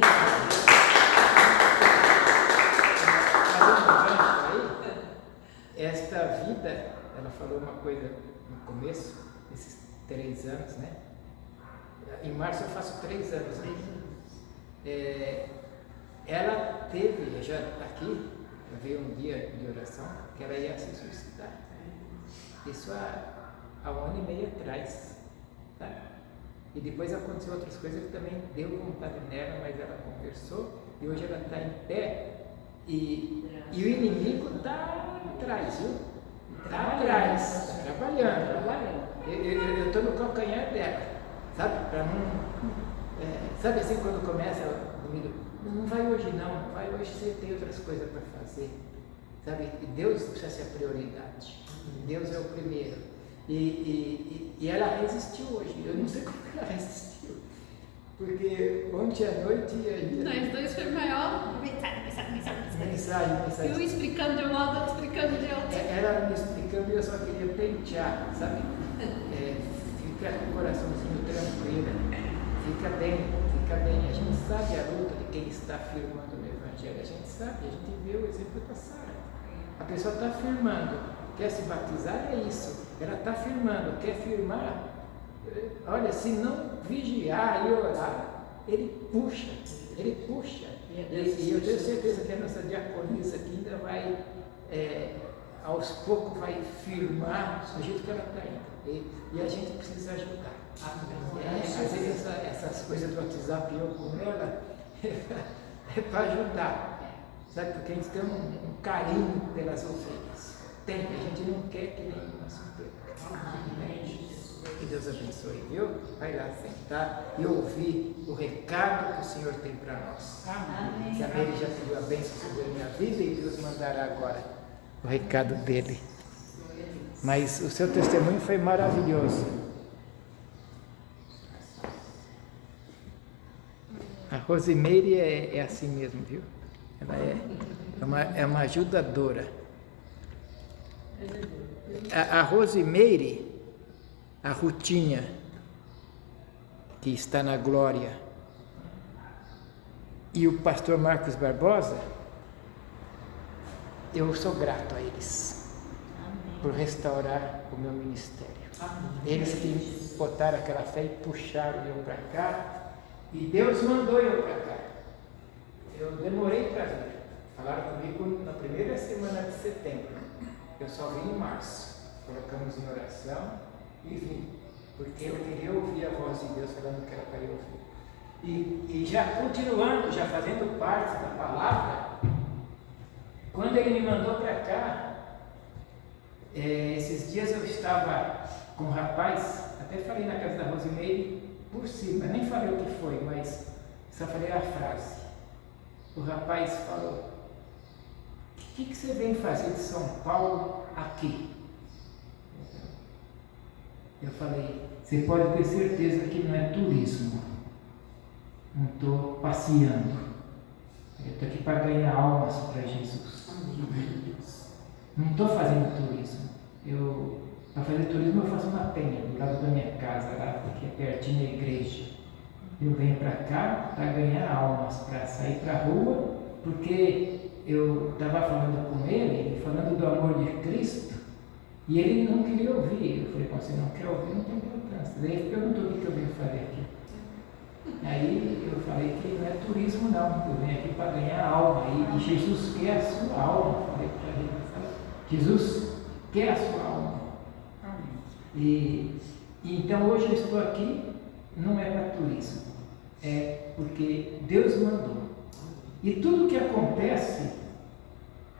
Esta vida, ela falou uma coisa no começo, esses 3 anos, né? Em março eu faço 3 anos. Ela teve, já aqui, veio um dia de oração, que ela ia se suicidar. Isso há 1 ano e meio atrás. Tá? E depois aconteceu outras coisas que também deu vontade nela, mas ela conversou e hoje ela está em pé e o inimigo está atrás, viu? Está atrás, está trabalhando. Eu estou no calcanhar dela, sabe? Para não. Sabe assim quando começa comigo? Não vai hoje não, vai hoje você tem outras coisas para fazer. Sabe? Deus precisa ser a prioridade. Deus é o primeiro. E ela resistiu hoje. Eu não sei como ela resistiu. Porque ontem à noite Nós dois foi maior. Mensagem. Um explicando de um lado, outro explicando de outro. Ela me explicando e eu só queria pentear, sabe? Fica com o coraçãozinho tranquilo. Fica bem. A gente sabe a luta de quem está afirmando no Evangelho. A gente sabe, a gente vê o exemplo da Sara. A pessoa está afirmando, quer se batizar, é isso. Ela está afirmando, quer firmar. Olha, se não vigiar e orar, ele puxa. E eu tenho certeza que a nossa diaconisa aqui ainda vai, aos poucos, vai firmar do jeito que ela está indo. E a gente precisa ajudar. Às vezes essas coisas do WhatsApp eu com ela é para ajudar, sabe? Porque a gente tem um carinho pelas ovelhas. A gente não quer que nenhuma se perca. Que Deus abençoe, viu? Vai lá sentar e ouvir o recado que o Senhor tem para nós. Amém. Que a Mary já pediu a bênção sobre a minha vida e Deus mandará agora o recado dele. Mas o seu testemunho foi maravilhoso. A Rosimeire é assim mesmo, viu? Ela é uma ajudadora. A Rosimeire, a Rutinha, que está na glória, e o pastor Marcos Barbosa, eu sou grato a eles por restaurar o meu ministério. Eles que botaram aquela fé e puxaram eu para cá. E Deus mandou eu para cá. Eu demorei para vir. Falaram comigo na primeira semana de setembro. Eu só vim em março. Colocamos em oração e vim. Porque eu queria ouvir a voz de Deus falando que era para eu ouvir. E já continuando, já fazendo parte da palavra, quando ele me mandou para cá, esses dias eu estava com um rapaz, até falei na casa da Rosimeire por cima, nem falei o que foi, mas só falei a frase. O rapaz falou: o que você vem fazer de São Paulo aqui? Eu falei: você pode ter certeza que não é turismo, não estou passeando, eu estou aqui para ganhar almas para Jesus. Não estou fazendo turismo. Para fazer turismo eu faço uma penha do lado da minha casa, lá, porque é pertinho da igreja. Eu venho para cá para ganhar almas, para sair para a rua, porque eu estava falando com ele, falando do amor de Cristo, e ele não queria ouvir. Eu falei: você não quer ouvir, não tem importância. Daí ele perguntou o que eu venho fazer aqui. Aí eu falei que não é turismo não, eu venho aqui para ganhar alma, e Jesus quer a sua alma. Falei para ele: Jesus quer a sua alma. E então hoje eu estou aqui, não é para turismo, é porque Deus mandou. E tudo que acontece,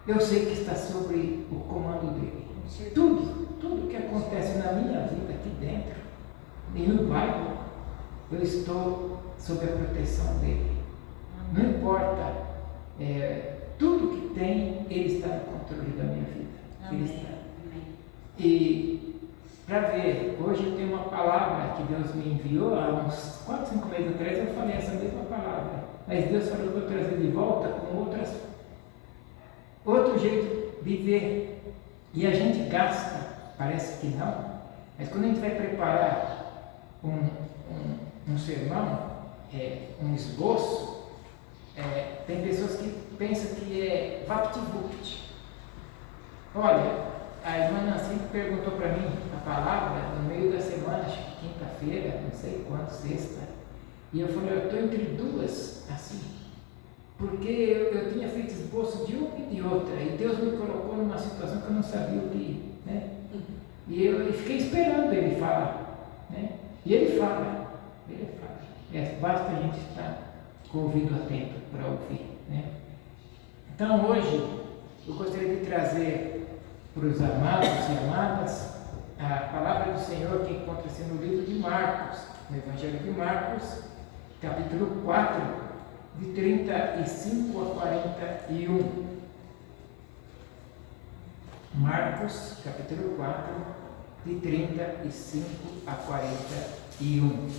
eu sei que está sobre o comando dele. Tudo que acontece na minha vida aqui dentro e no bairro, eu estou sob a proteção dele. Não importa, tudo que tem, ele está no controle da minha vida. Ele está. E para ver, hoje eu tenho uma palavra que Deus me enviou há uns 4, 5 meses atrás. Eu falei essa mesma palavra, mas Deus falou que eu trazer de volta com outro jeito de ver. E a gente gasta, parece que não, mas quando a gente vai preparar um sermão, um esboço, tem pessoas que pensam que é vapt-vupt. Olha, a irmã Nancy perguntou para mim a palavra no meio da semana, acho que quinta-feira, não sei quando, sexta, e eu falei: eu estou entre duas, assim, porque eu tinha feito esboço de uma e de outra, e Deus me colocou numa situação que eu não sabia o que ir, né? E eu fiquei esperando ele falar, né? E ele fala. Basta a gente estar com o ouvido atento para ouvir, né? Então hoje eu gostaria de trazer para os amados e amadas a palavra do Senhor que encontra-se no livro de Marcos, no Evangelho de Marcos, capítulo 4, de 35 a 41. Marcos, capítulo 4, de 35 a 41.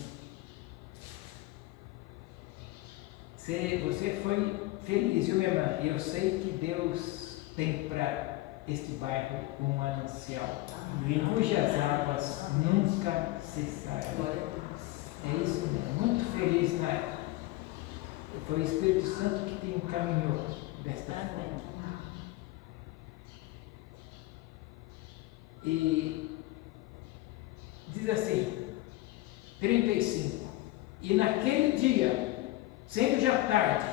Você foi feliz, viu, minha irmã? Eu sei que Deus tem para este bairro um manancial, cujas águas nunca cessarão. É isso mesmo, muito feliz, né? Foi o Espírito Santo que te encaminhou desta forma. E diz assim, 35: e naquele dia, sendo já tarde,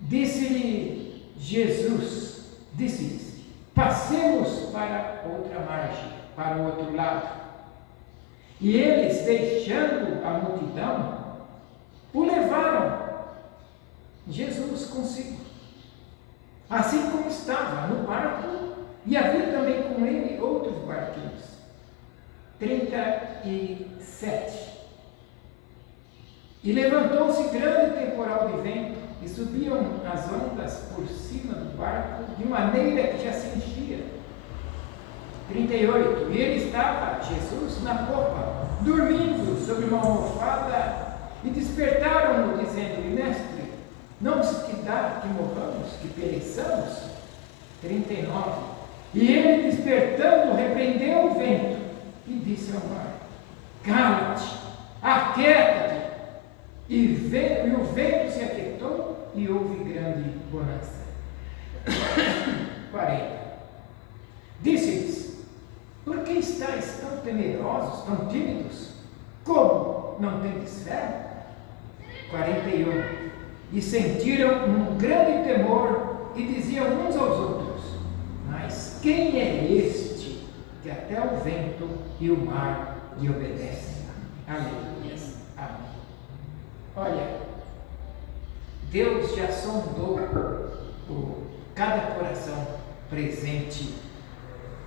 disse-lhe Jesus, passemos para outra margem, para o outro lado. E eles, deixando a multidão, o levaram, Jesus consigo, assim como estava no barco, e havia também com ele outros barquinhos. 37. E levantou-se grande temporal de vento, e subiam as ondas por cima do barco, de maneira que já se enchia. 38. E ele estava, Jesus, na popa, dormindo sobre uma almofada, e despertaram-no, dizendo-lhe: mestre, não se te dá que morramos, que pereçamos? 39. E ele, despertando, repreendeu o vento, e disse ao mar: cala-te, aquieta-te. E o vento se aquietou, e houve grande bonança. 40. Disse-lhes: por que estáis tão temerosos, tão tímidos? Como não tendes fé? 41. E sentiram um grande temor, e diziam uns aos outros: mas quem é este que até o vento e o mar lhe obedecem? Aleluia. Amém. Olha, Deus já sondou cada coração presente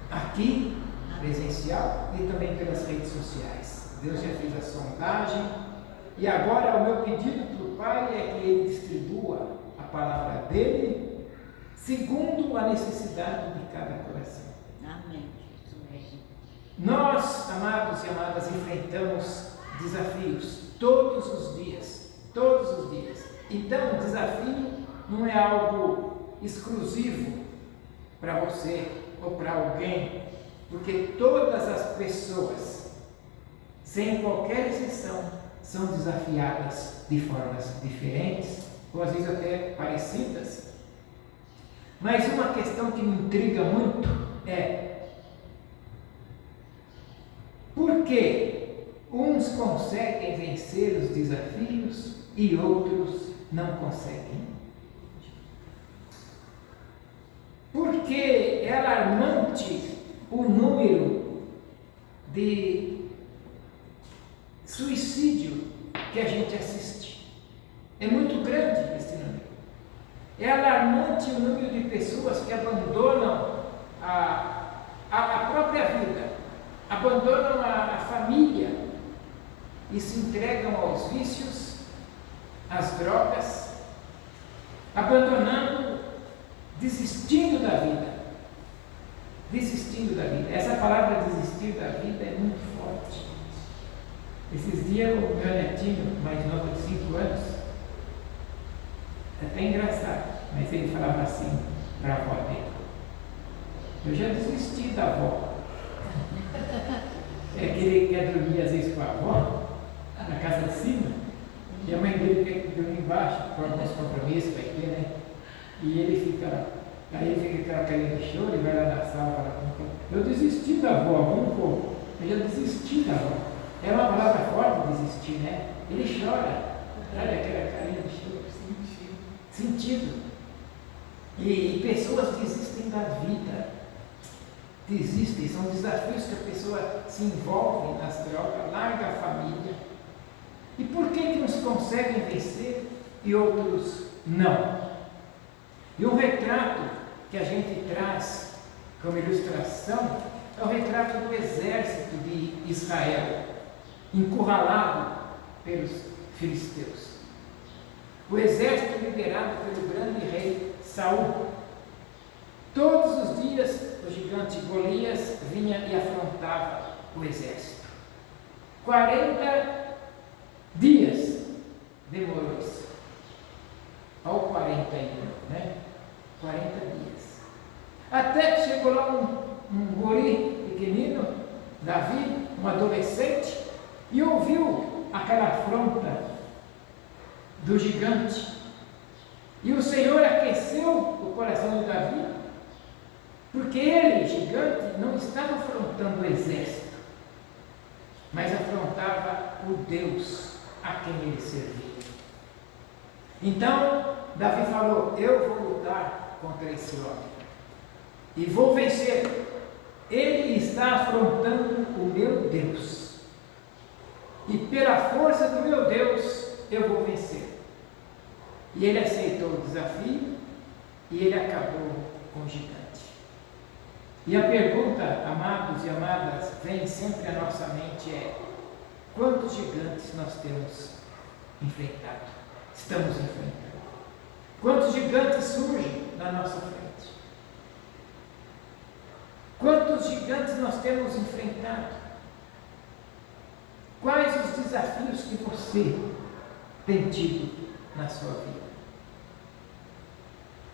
aqui, presencial, e também pelas redes sociais. Deus já fez a sondagem, e agora o meu pedido para o Pai é que Ele distribua a palavra dEle segundo a necessidade de cada coração. Amém. Nós, amados e amadas, enfrentamos desafios todos os dias, todos os dias. Então, o desafio não é algo exclusivo para você ou para alguém, porque todas as pessoas, sem qualquer exceção, são desafiadas de formas diferentes, ou às vezes até parecidas. Mas uma questão que me intriga muito é: por que uns conseguem vencer os desafios e outros não conseguem? Porque é alarmante o número de suicídio que a gente assiste. É muito grande esse número. É alarmante o número de pessoas que abandonam a própria vida, abandonam a família e se entregam aos vícios, às drogas, abandonando, desistindo da vida. Desistindo da vida. Essa palavra desistir da vida é muito forte. Esses dias o meu netinho, mais novo de 5 anos, é até engraçado, mas ele falava assim para a avó dele: eu já desisti da avó. É que ele quer dormir às vezes com a avó, na casa de cima, e a mãe dele quer dormir embaixo, por alguns compromissos vai ter, né? E ele fica, aí ele fica aquela carinha de choro e vai lá na sala e fala: eu desisti da avó, vamos pôr, eu já desisti da avó. É uma palavra forte, desistir, né? Ele chora, olha aquela carinha de choro, sentido. E pessoas desistem da vida, desistem, são desafios que a pessoa se envolve nas drogas, larga a família. E por que uns conseguem vencer e outros não? E o retrato que a gente traz como ilustração é o retrato do exército de Israel, encurralado pelos filisteus. O exército liderado pelo grande rei Saul. Todos os dias o gigante Golias vinha e afrontava o exército. 40 dias demorou isso. Ao 41, né? 40 dias. Até que chegou lá um guri pequenino, Davi, um adolescente, e ouviu aquela afronta do gigante. E o Senhor aqueceu o coração de Davi, porque ele, gigante, não estava afrontando o exército, mas afrontava o Deus a quem ele servia. Então, Davi falou: eu vou lutar contra esse homem e vou vencer. Ele está afrontando o meu Deus, e pela força do meu Deus eu vou vencer. E ele aceitou o desafio e ele acabou com o gigante. E a pergunta, amados e amadas, vem sempre à nossa mente é: quantos gigantes nós temos enfrentado? Estamos enfrentando? Quantos gigantes surgem na nossa frente? Quantos gigantes nós temos enfrentado? Quais os desafios que você tem tido na sua vida?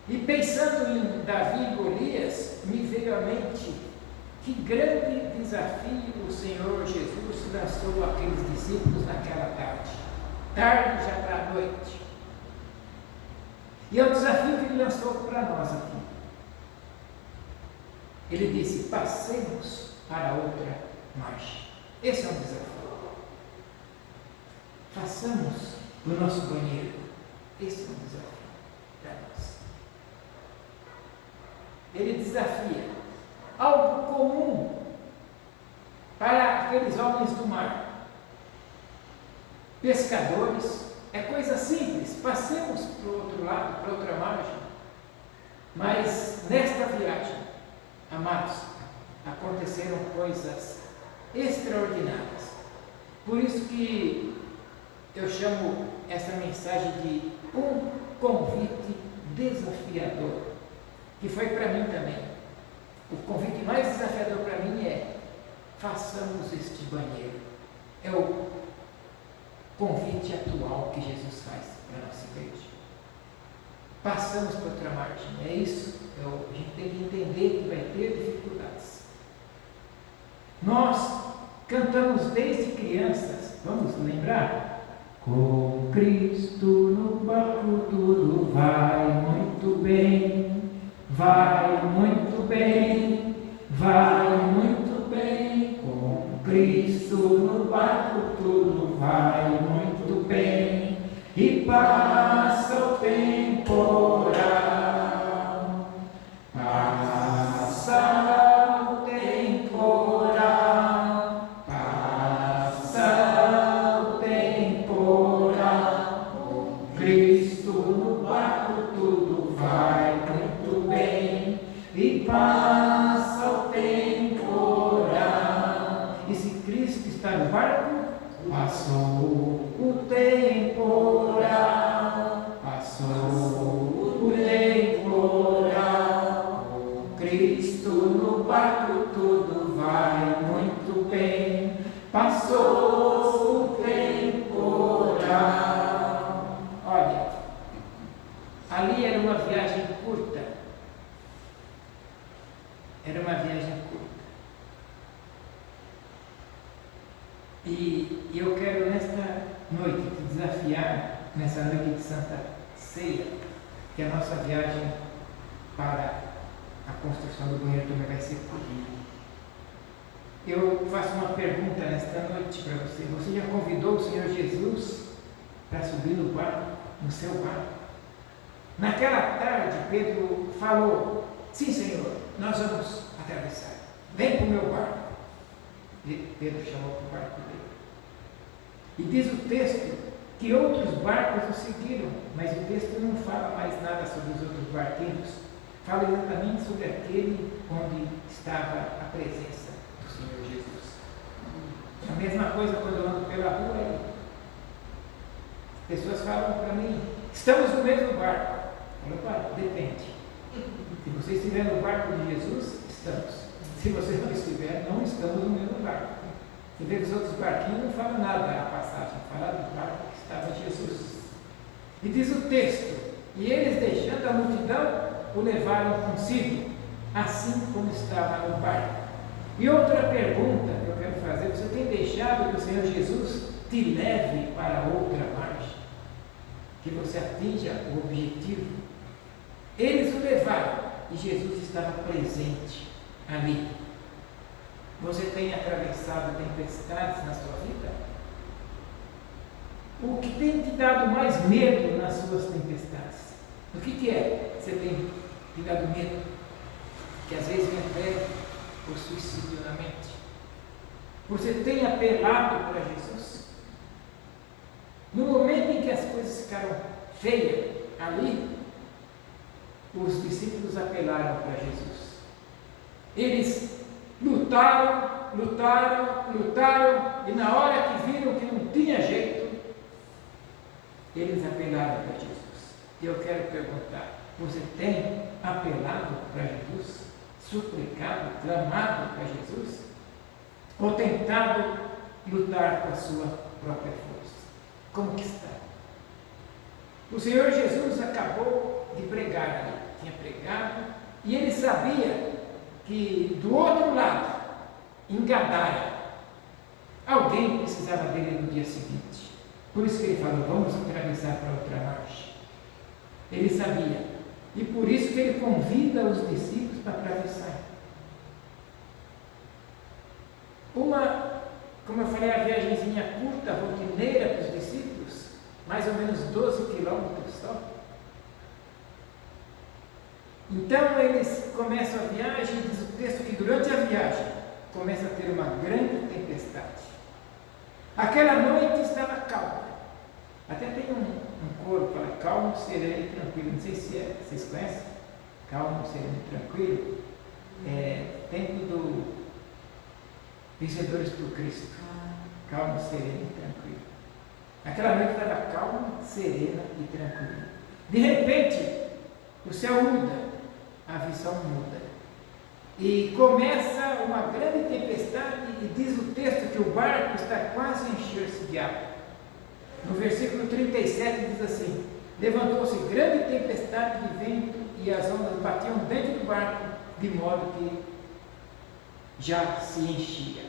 E pensando em Davi e Golias, me veio à mente que grande desafio o Senhor Jesus lançou àqueles discípulos naquela tarde já para a noite. E é o desafio que ele lançou para nós aqui. Ele disse: passemos para outra margem. Esse é um desafio. Façamos o nosso banheiro. Esse é um desafio para nós. Ele desafia algo comum para aqueles homens do mar. Pescadores, é lado, para outra margem. Mas nesta viagem, amados, aconteceram coisas extraordinárias. Por isso que eu chamo essa mensagem de um convite desafiador, que foi para mim também. O convite mais desafiador para mim é: façamos este banheiro. É o convite atual que Jesus faz para a nossa igreja. Passamos para outra margem, é isso. A gente tem que entender que vai ter dificuldades. Nós cantamos desde crianças, vamos lembrar? Com Cristo no barco tudo vai muito bem, vai muito bem, vai muito bem. Com Cristo no barco tudo vai muito bem, e passa o temporal, passa o temporal, passa o temporal. Com Cristo no barco tudo vai muito bem, e passa o temporal. E se Cristo está no barco, passou o temporal, passou o temporal. Com Cristo no barco tudo vai muito bem, passou o temporal. Olha, ali era uma viagem curta. Era uma viagem curta. E eu quero nesta noite te desafiar, nessa noite de Santa Ceia, que a nossa viagem para a construção do banheiro também vai ser curta. Eu faço uma pergunta nesta noite para você. Você já convidou o Senhor Jesus para subir no barco, no seu barco? Naquela tarde, Pedro falou: sim, Senhor, nós vamos atravessar. Vem para o meu barco. E Pedro chamou para o barco dele. E diz o texto que outros barcos o seguiram, mas o texto não fala mais nada sobre os outros barqueiros. Fala exatamente sobre aquele onde estava a presença do Senhor Jesus. A mesma coisa quando eu ando pela rua, as pessoas falam para mim: estamos no mesmo barco. Eu falo: depende. Se você estiver no barco de Jesus, estamos. Se você não estiver, não estamos no mesmo barco. Você vê que os outros barquinhos não falam nada a passagem, falam do barco que estava Jesus. E diz o texto: e eles, deixando a multidão, o levaram consigo, assim como estava no barco. E outra pergunta que eu quero fazer: você tem deixado que o Senhor Jesus te leve para outra margem? Que você atinja o objetivo? Eles o levaram e Jesus estava presente ali. Você tem atravessado tempestades na sua vida? O que tem te dado mais medo nas suas tempestades? O que é? Você tem te dado medo? Que às vezes vem até o suicídio na mente. Você tem apelado para Jesus? No momento em que as coisas ficaram feias ali, os discípulos apelaram para Jesus. Eles lutaram, e na hora que viram que não tinha jeito, eles apelaram para Jesus. E eu quero perguntar: você tem apelado para Jesus? Suplicado, clamado para Jesus? Ou tentado lutar com a sua própria força? Como que está? O Senhor Jesus acabou de pregar ali. Tinha pregado, e ele sabia que do outro lado, em Gadara, alguém precisava dele no dia seguinte. Por isso que ele falou: vamos atravessar para outra margem. Ele sabia, e por isso que ele convida os discípulos para atravessar. Como eu falei, a viagemzinha curta, rotineira para os discípulos, mais ou menos 12 quilômetros só. Então eles começam a viagem, diz o texto que durante a viagem começa a ter uma grande tempestade. Aquela noite estava calma. Até tem um coro que fala calmo, sereno e tranquilo. Não sei se vocês conhecem. Calmo, sereno e tranquilo. Tempo do Vencedores por Cristo. Calmo, sereno e tranquilo. Aquela noite estava calma, serena e tranquila. De repente, o céu muda, a visão muda. E começa uma grande tempestade, e diz o texto que o barco está quase a encher-se de água. No versículo 37 diz assim: levantou-se grande tempestade de vento e as ondas batiam dentro do barco, de modo que já se enchia.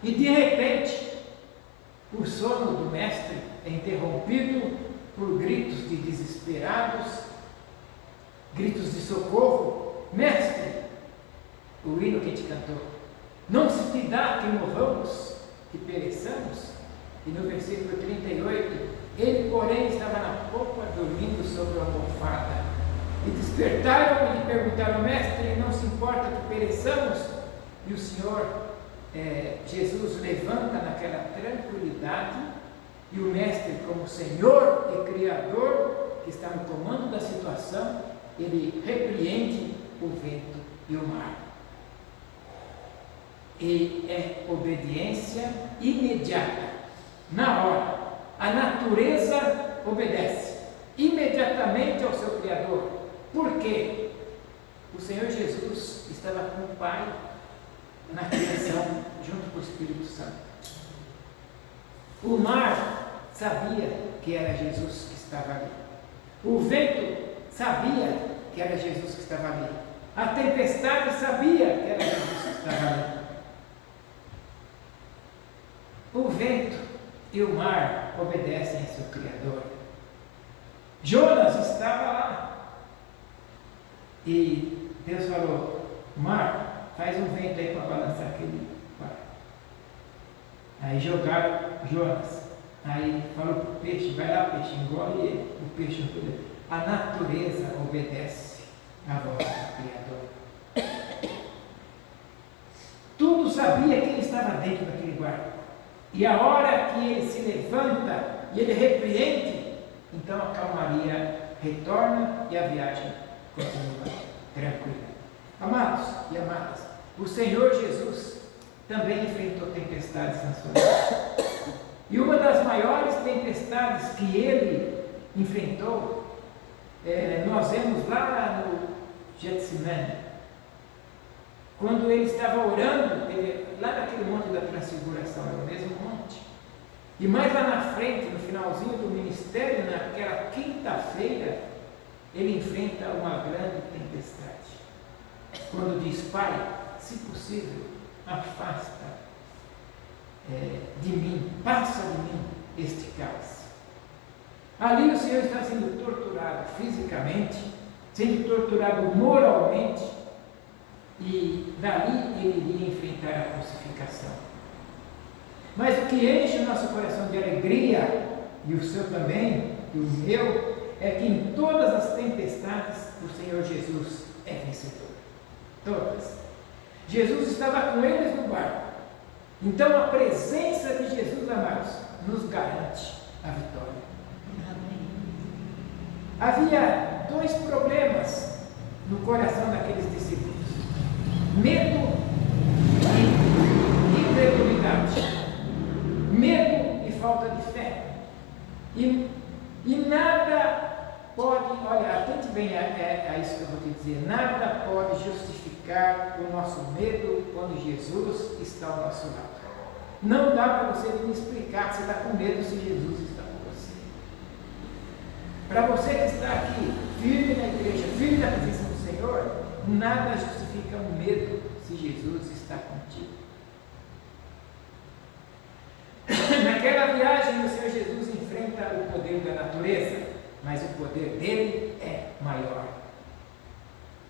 E de repente, o sono do mestre é interrompido por gritos de desesperados, gritos de socorro. Mestre, o hino que te cantou, não se te dá que morramos, que pereçamos? E no versículo 38, ele porém estava na popa dormindo sobre a almofada. E despertaram e lhe perguntaram: mestre, não se importa que pereçamos? E o Senhor Jesus levanta naquela tranquilidade, e o mestre, como Senhor e Criador que está no comando da situação, ele repreende o vento e o mar. E é obediência imediata, na hora. A natureza obedece imediatamente ao seu Criador. Por quê? O Senhor Jesus estava com o Pai na criação, junto com o Espírito Santo. O mar sabia que era Jesus que estava ali. O vento sabia que era Jesus que estava ali. A tempestade sabia que era Jesus que estava ali. O vento e o mar obedecem a seu Criador. Jonas estava lá. E Deus falou: mar, faz um vento aí para balançar aquele barco. Aí jogaram Jonas. Aí falou para o peixe: vai lá, peixe, engole ele. O peixe obedece. A natureza obedece à voz do Criador. Tudo sabia quem estava dentro daquele barco. E a hora que ele se levanta e ele repreende, então a calmaria retorna e a viagem continua tranquila. Amados e amadas, o Senhor Jesus também enfrentou tempestades na sua vida. E uma das maiores tempestades que ele enfrentou, nós vemos lá no Getsemane, quando ele estava orando, lá naquele monte da transfiguração, é o mesmo monte. E mais lá na frente, no finalzinho do ministério, naquela quinta-feira, ele enfrenta uma grande tempestade. Quando diz: Pai, se possível, afasta de mim, passa de mim este cálice. Ali o Senhor está sendo torturado fisicamente, sendo torturado moralmente, e dali ele iria enfrentar a crucificação. Mas o que enche o nosso coração de alegria, e o seu também, e o meu, é que em todas as tempestades o Senhor Jesus é vencedor. Todas. Jesus estava com eles no barco. Então a presença de Jesus, amados, nos garante a vitória. Havia dois problemas no coração daqueles discípulos: medo e incredulidade. Medo e falta de fé. E nada pode, olha, atente bem a isso que eu vou te dizer, nada pode justificar o nosso medo quando Jesus está ao nosso lado. Não dá para você me explicar que você está com medo se Jesus está com você. Para você que está aqui, firme na igreja, firme na presença do Senhor, nada justifica o medo se Jesus está contigo. Naquela viagem, o Senhor Jesus enfrenta o poder da natureza, mas o poder dele é maior.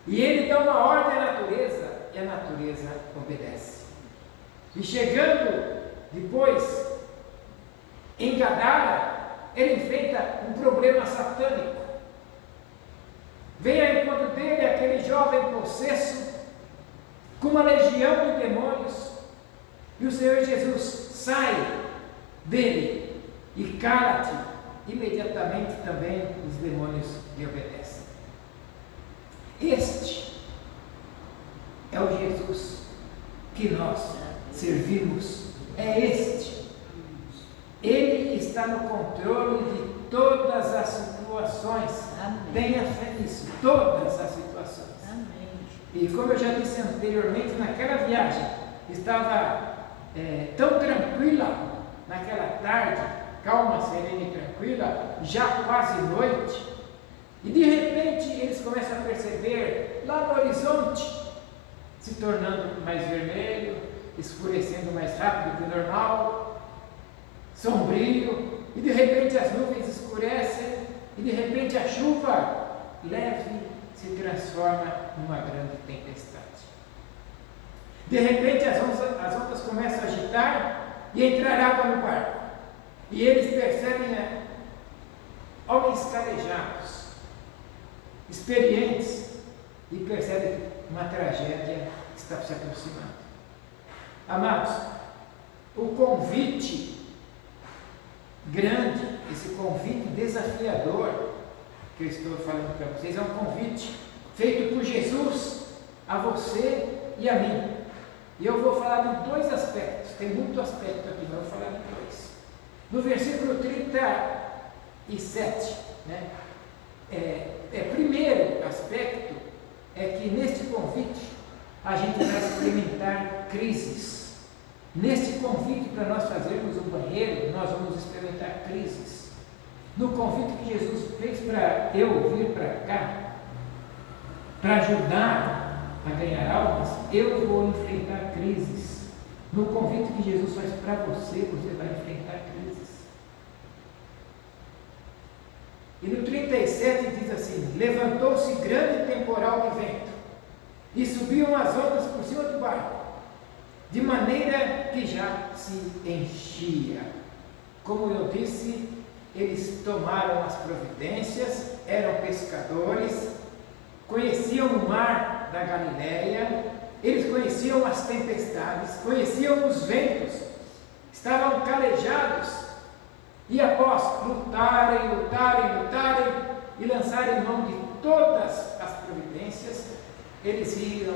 E ele dá uma ordem à natureza, e a natureza obedece. E chegando depois em Gadara, ele enfrenta um problema satânico. Vem ao encontro dele aquele jovem possesso, com uma legião de demônios, e o Senhor Jesus sai dele e cala-te imediatamente também os demônios lhe obedecem. Este é o Jesus que nós servimos. É este. Ele está no controle de todas as situações. Amém. Tenha fé nisso, todas as situações. Amém. E como eu já disse anteriormente, naquela viagem, estava tão tranquila, naquela tarde, calma, serena e tranquila, já quase noite, e de repente eles começam a perceber lá no horizonte, se tornando mais vermelho, escurecendo mais rápido que o normal, sombrio, e de repente as nuvens escurecem, e de repente a chuva leve se transforma numa grande tempestade. De repente as ondas começam a agitar e entrar água no barco. E eles percebem homens calejados, experientes, e percebem que uma tragédia está se aproximando. Amados, o convite grande, esse convite desafiador que eu estou falando para vocês, é um convite feito por Jesus a você e a mim. E eu vou falar de dois aspectos, tem muito aspecto aqui, mas eu vou falar de dois. No versículo 37, né, primeiro aspecto é que neste convite a gente vai experimentar crises. Neste convite para nós fazermos um banheiro, nós vamos experimentar crises. No convite que Jesus fez para eu vir para cá, para ajudar a ganhar almas, eu vou enfrentar crises. No convite que Jesus faz para você, você vai enfrentar crises. E no 37 diz assim: levantou-se grande temporal de vento, e subiam as ondas por cima do barco, de maneira que já se enchia. Como eu disse, eles tomaram as providências, eram pescadores, conheciam o mar da Galileia, eles conheciam as tempestades, conheciam os ventos, estavam calejados, e após lutarem e lançarem mão de todas as providências, eles viram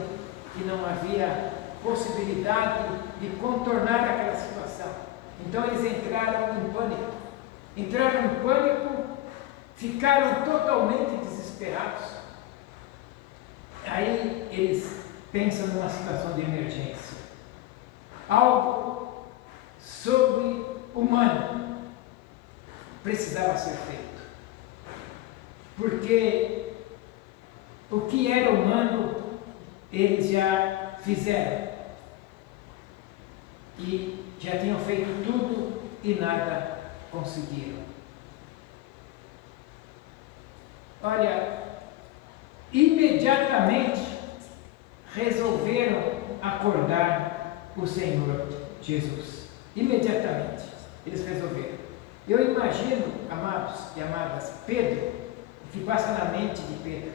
que não havia possibilidade de contornar aquela situação. Então eles entraram em pânico, ficaram totalmente desesperados. Aí eles pensam numa situação de emergência, algo sobre-humano precisava ser feito, porque o que era humano eles já fizeram e já tinham feito tudo e nada conseguiram. Olha, imediatamente resolveram acordar o Senhor Jesus. Imediatamente eles resolveram. Eu imagino, amados e amadas, Pedro, o que passa na mente de Pedro,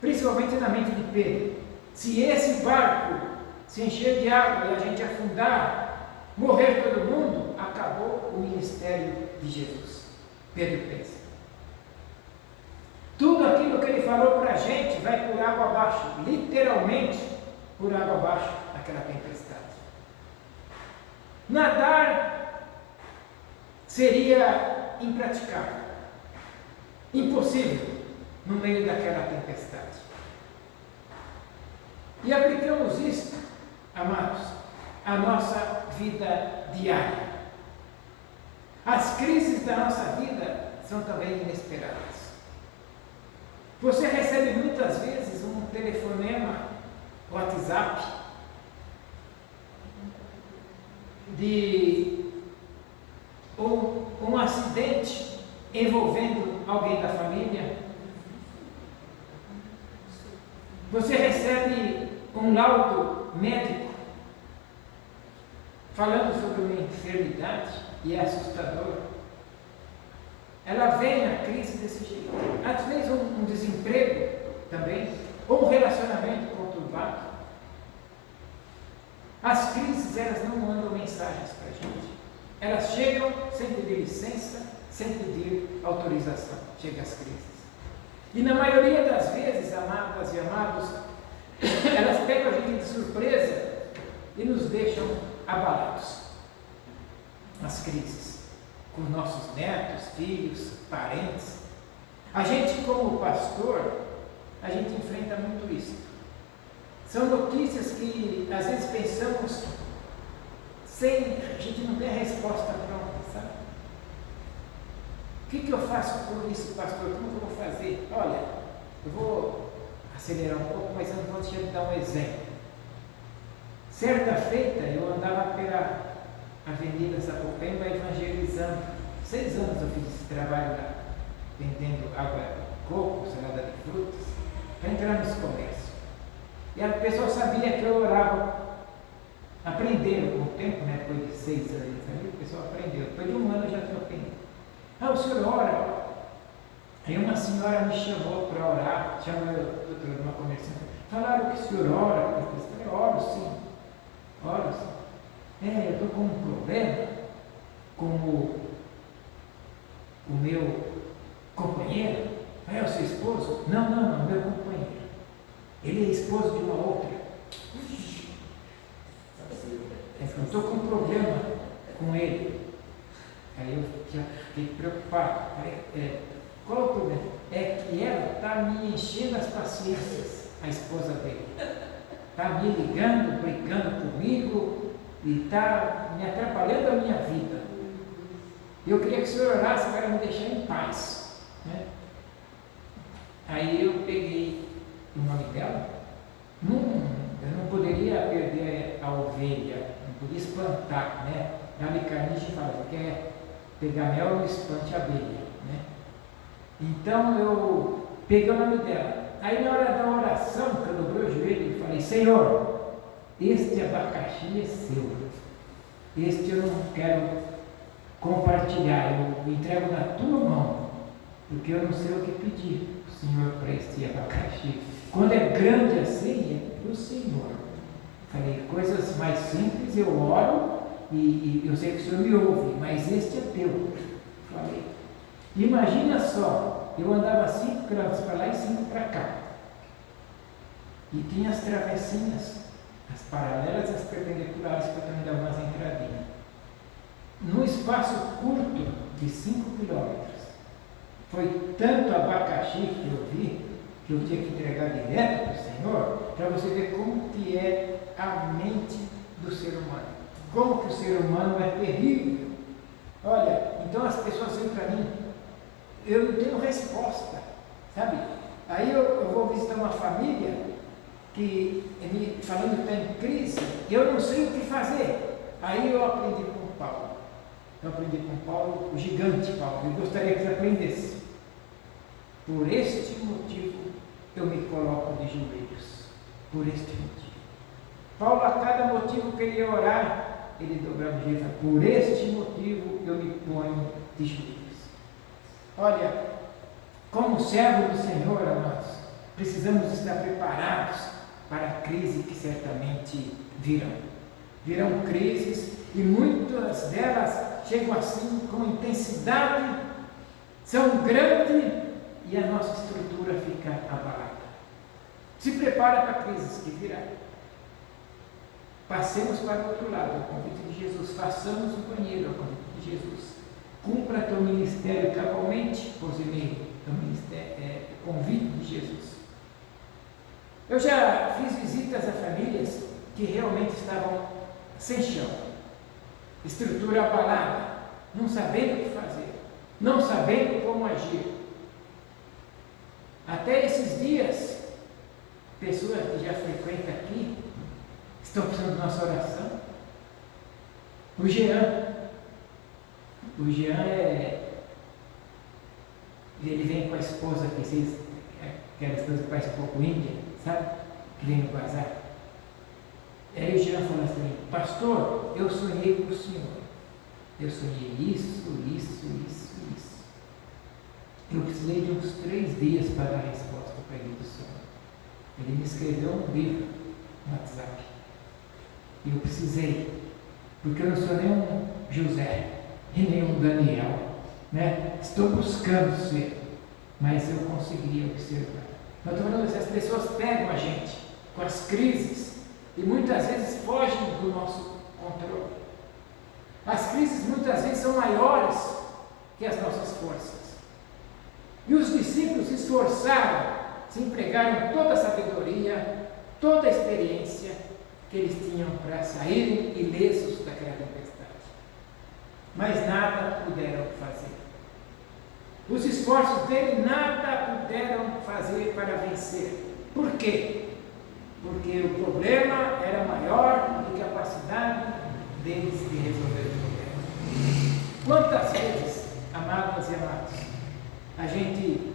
principalmente na mente de Pedro. Se esse barco se encher de água e a gente afundar, morrer todo mundo, acabou o ministério de Jesus. Pedro pensa. Tudo aquilo que ele falou para a gente vai por água abaixo, literalmente por água abaixo naquela tempestade. Nadar seria impraticável, impossível no meio daquela tempestade. E aplicamos isso, amados, à nossa vida diária. As crises da nossa vida são também inesperadas. Você recebe muitas vezes um telefonema, WhatsApp, de um acidente envolvendo alguém da família. Você recebe um laudo médico falando sobre uma enfermidade e é assustador. Ela vem a crise desse jeito. Às vezes um desemprego também, ou um relacionamento conturbado. As crises, elas não mandam mensagens para a gente. Elas chegam sem pedir licença, sem pedir autorização. Chegam as crises. E na maioria das vezes, amadas e amados, elas pegam a gente de surpresa e nos deixam abalados. As crises, com nossos netos, filhos, parentes. A gente, como pastor, a gente enfrenta muito isso. São notícias que às vezes pensamos a gente não tem a resposta pronta, sabe? O que eu faço com isso, pastor? Como que eu vou fazer? Olha, eu vou acelerar um pouco, mas eu não vou deixar de dar um exemplo. Certa feita, eu andava pela Avenida Sapopemba evangelizando. 6 anos eu fiz esse trabalho lá, vendendo água de coco, salada de frutas, para entrar nos comércios. E a pessoa sabia que eu orava. Aprenderam com o tempo, né? Depois de 6 anos, a pessoa aprendeu. Depois de 1 ano eu já troquei. O senhor ora? Aí uma senhora me chamou para orar, chamou eu de uma comerciante. Falaram que o senhor ora? Eu falei, oro sim. Eu estou com um problema com o meu companheiro. É o seu esposo? Não, meu companheiro. Ele é esposo de uma outra. Eu estou com um problema com ele. Aí eu já fiquei preocupado. Qual é o problema? É que ela está me enchendo as paciências, a esposa dele. Está me ligando, brigando comigo e está me atrapalhando a minha vida. Eu queria que o senhor orasse para me deixar em paz. Né? Aí eu peguei o nome dela. Eu não poderia perder a ovelha, não podia espantar, né? Dá-lhe carniça e fala, você quer pegar mel ou espante a abelha, né? Então eu peguei o nome dela. Aí na hora da oração, que eu dobrei o joelho e falei, Senhor, este abacaxi é seu. Este eu não quero compartilhar, eu entrego na tua mão, porque eu não sei o que pedir, Senhor, para este abacaxi. Quando é grande assim, é para o Senhor. Falei, coisas mais simples eu oro e eu sei que o Senhor me ouve, mas este é teu. Falei, imagina só, eu andava 5 km para lá e 5 para cá. E tinha as travessinhas, as paralelas e as perpendiculares, que eu também dava umas entradinhas. Num espaço curto de 5 km, foi tanto abacaxi que eu vi, que eu tinha que entregar direto para o Senhor, para você ver como que é a mente do ser humano. Como que o ser humano é terrível. Olha, então as pessoas vêm para mim, eu não tenho resposta, sabe? Aí eu vou visitar uma família que me falando que está em crise, e eu não sei o que fazer. Aí eu aprendi com Paulo. Eu aprendi com Paulo, o gigante Paulo. Eu gostaria que você aprendesse. Por este motivo, eu me coloco de joelhos. Por este motivo. Paulo, a cada motivo que ele ia orar, ele dobrava o joelho. Por este motivo, eu me ponho de joelhos. Olha, como servo do Senhor, amados, precisamos estar preparados para a crise que certamente virão. Virão crises e muitas delas chegam assim com intensidade, são grandes, e a nossa estrutura fica abalada. Se prepara para a crise que virá. Passemos para o outro lado, o convite de Jesus. Façamos o banheiro, o convite de Jesus. Cumpra teu ministério cabalmente, Rosemary, o convite de Jesus. Eu já fiz visitas a famílias que realmente estavam sem chão, estrutura abalada, não sabendo o que fazer, não sabendo como agir. Até esses dias, pessoas que já frequentam aqui estão precisando da nossa oração. O Jean ele vem com a esposa que aquela esposa que parece um pouco índia, sabe? Que vem no bazar. Aí o Jean falou assim, pastor, eu sonhei com o senhor. Eu sonhei isso. Eu precisei de uns 3 dias para dar resposta para ele do sonho. Ele me escreveu um livro no WhatsApp. E eu precisei, porque eu não sou nem um José. e nenhum Daniel, né? Estou buscando ser, mas eu consegui observar. Mas estou falando assim, as pessoas pegam a gente com as crises e muitas vezes fogem do nosso controle. As crises muitas vezes são maiores que as nossas forças. E os discípulos se esforçaram, se empregaram toda a sabedoria, toda a experiência que eles tinham para saírem ilesos daquela tempestade. Mas nada puderam fazer. Os esforços dele nada puderam fazer para vencer. Por quê? Porque o problema era maior do que a capacidade deles de resolver o problema. Quantas vezes, amadas e amados, a gente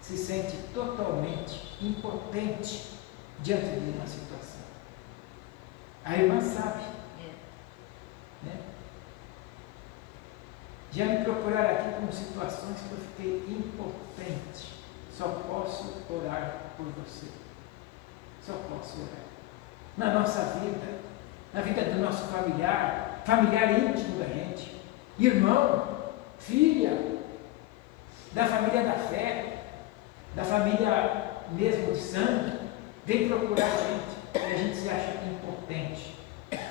se sente totalmente impotente diante de uma situação? A irmã sabe. Né? Já me procuraram aqui com situações que eu fiquei impotente. Só posso orar por você. Só posso orar. Na nossa vida, na vida do nosso familiar, familiar íntimo da gente, irmão, filha, da família da fé, da família mesmo de sangue, vem procurar a gente e a gente se acha impotente.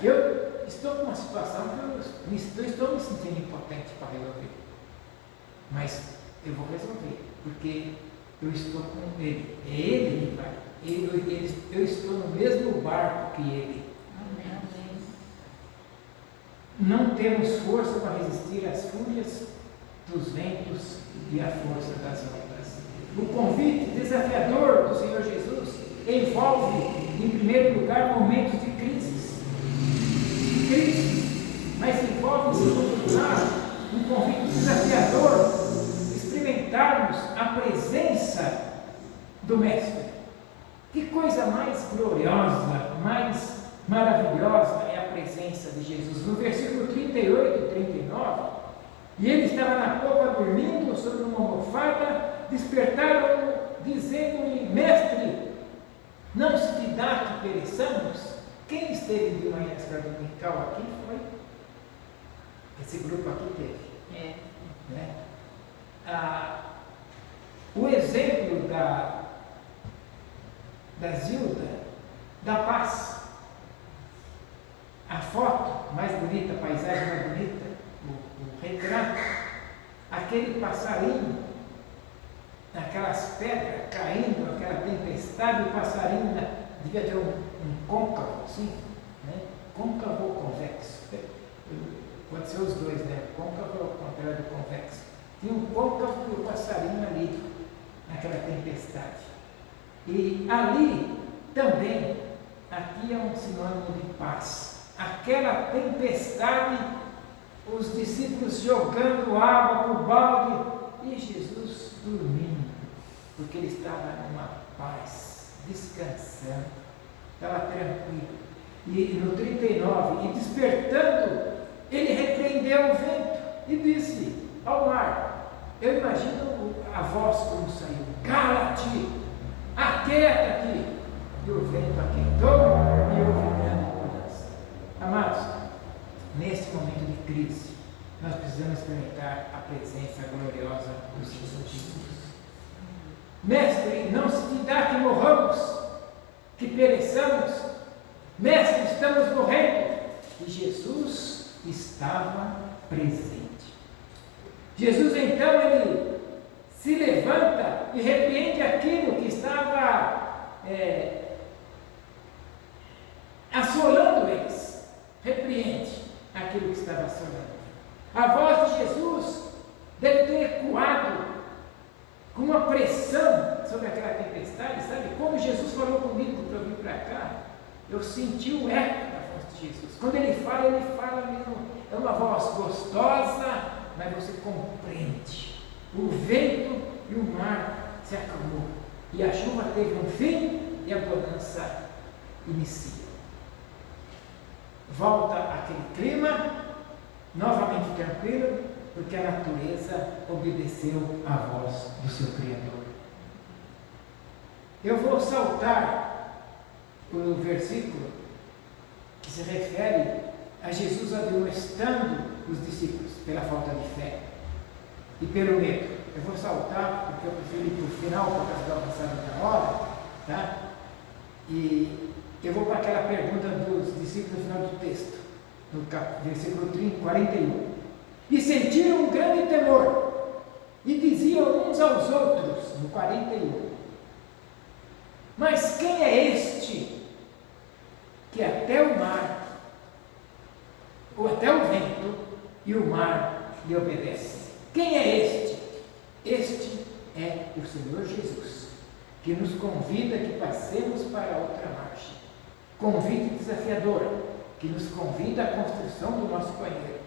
Eu estou com uma situação que eu estou me sentindo impotente para resolver, mas eu vou resolver, porque eu estou com ele, é ele que vai. Eu estou no mesmo barco que ele. Amém. Não temos força para resistir às fúrias dos ventos e à força das ondas. O convite desafiador do Senhor Jesus envolve, em primeiro lugar, momentos de crise, mas envolve, em segundo lugar, um convite desafiador, experimentarmos a presença do Mestre. Que coisa mais gloriosa, mais maravilhosa é a presença de Jesus. No versículo 38 e 39, e ele estava na popa dormindo sobre uma almofada, despertaram-no, dizendo-lhe: Mestre, não se te dá que pereçamos? Quem esteve de manhã escola dominical aqui foi? Esse grupo aqui teve. Né? O exemplo da Zilda, da paz, a foto mais bonita, a paisagem mais bonita, o retrato, aquele passarinho, aquelas pedras caindo, aquela tempestade, o passarinho devia ter um côncavo, assim, né? Côncavo ou convexo? Pode ser os dois, né? Côncavo ao contrário do convexo. Tinha um côncavo e o passarinho ali, naquela tempestade. E ali também, aqui é um sinônimo de paz. Aquela tempestade, os discípulos jogando água para o balde e Jesus dormindo, porque ele estava numa paz, descansando, estava tranquilo. E no 39, e despertando, ele repreendeu o vento e disse ao mar, eu imagino a voz como saiu: cala-te, aquieta-te. E o vento aquietou e houve grande mudança. Amados, nesse momento de crise, nós precisamos experimentar a presença gloriosa do Senhor Jesus. Mestre, não se te dá que morramos, que pereçamos. Mestre, estamos morrendo. E Jesus estava presente. Jesus então, ele se levanta e repreende aquilo que estava assolando eles. Repreende aquilo que estava assolando. A voz de Jesus deve ter ecoado com uma pressão sobre aquela tempestade, sabe? Como Jesus falou comigo para eu vir para cá, eu senti o eco da voz de Jesus. Quando ele fala mesmo, é uma voz gostosa, mas você compreende. O vento e o mar se acalmou, e a chuva teve um fim e a bonança inicia. Volta aquele clima, novamente tranquilo, porque a natureza obedeceu à voz do seu Criador. Eu vou saltar o versículo que se refere a Jesus admoestando os discípulos pela falta de fé e pelo medo. Eu vou saltar, porque eu prefiro ir para o final, por causa da avançada da hora, tá? E eu vou para aquela pergunta dos discípulos no final do texto, no versículo 41. E sentiram um grande temor, e diziam uns aos outros, no 41, mas quem é este que até o mar, ou até o vento e o mar lhe obedecem? Quem é este? Este é o Senhor Jesus, que nos convida que passemos para outra margem. Convite desafiador, que nos convida à construção do nosso banheiro.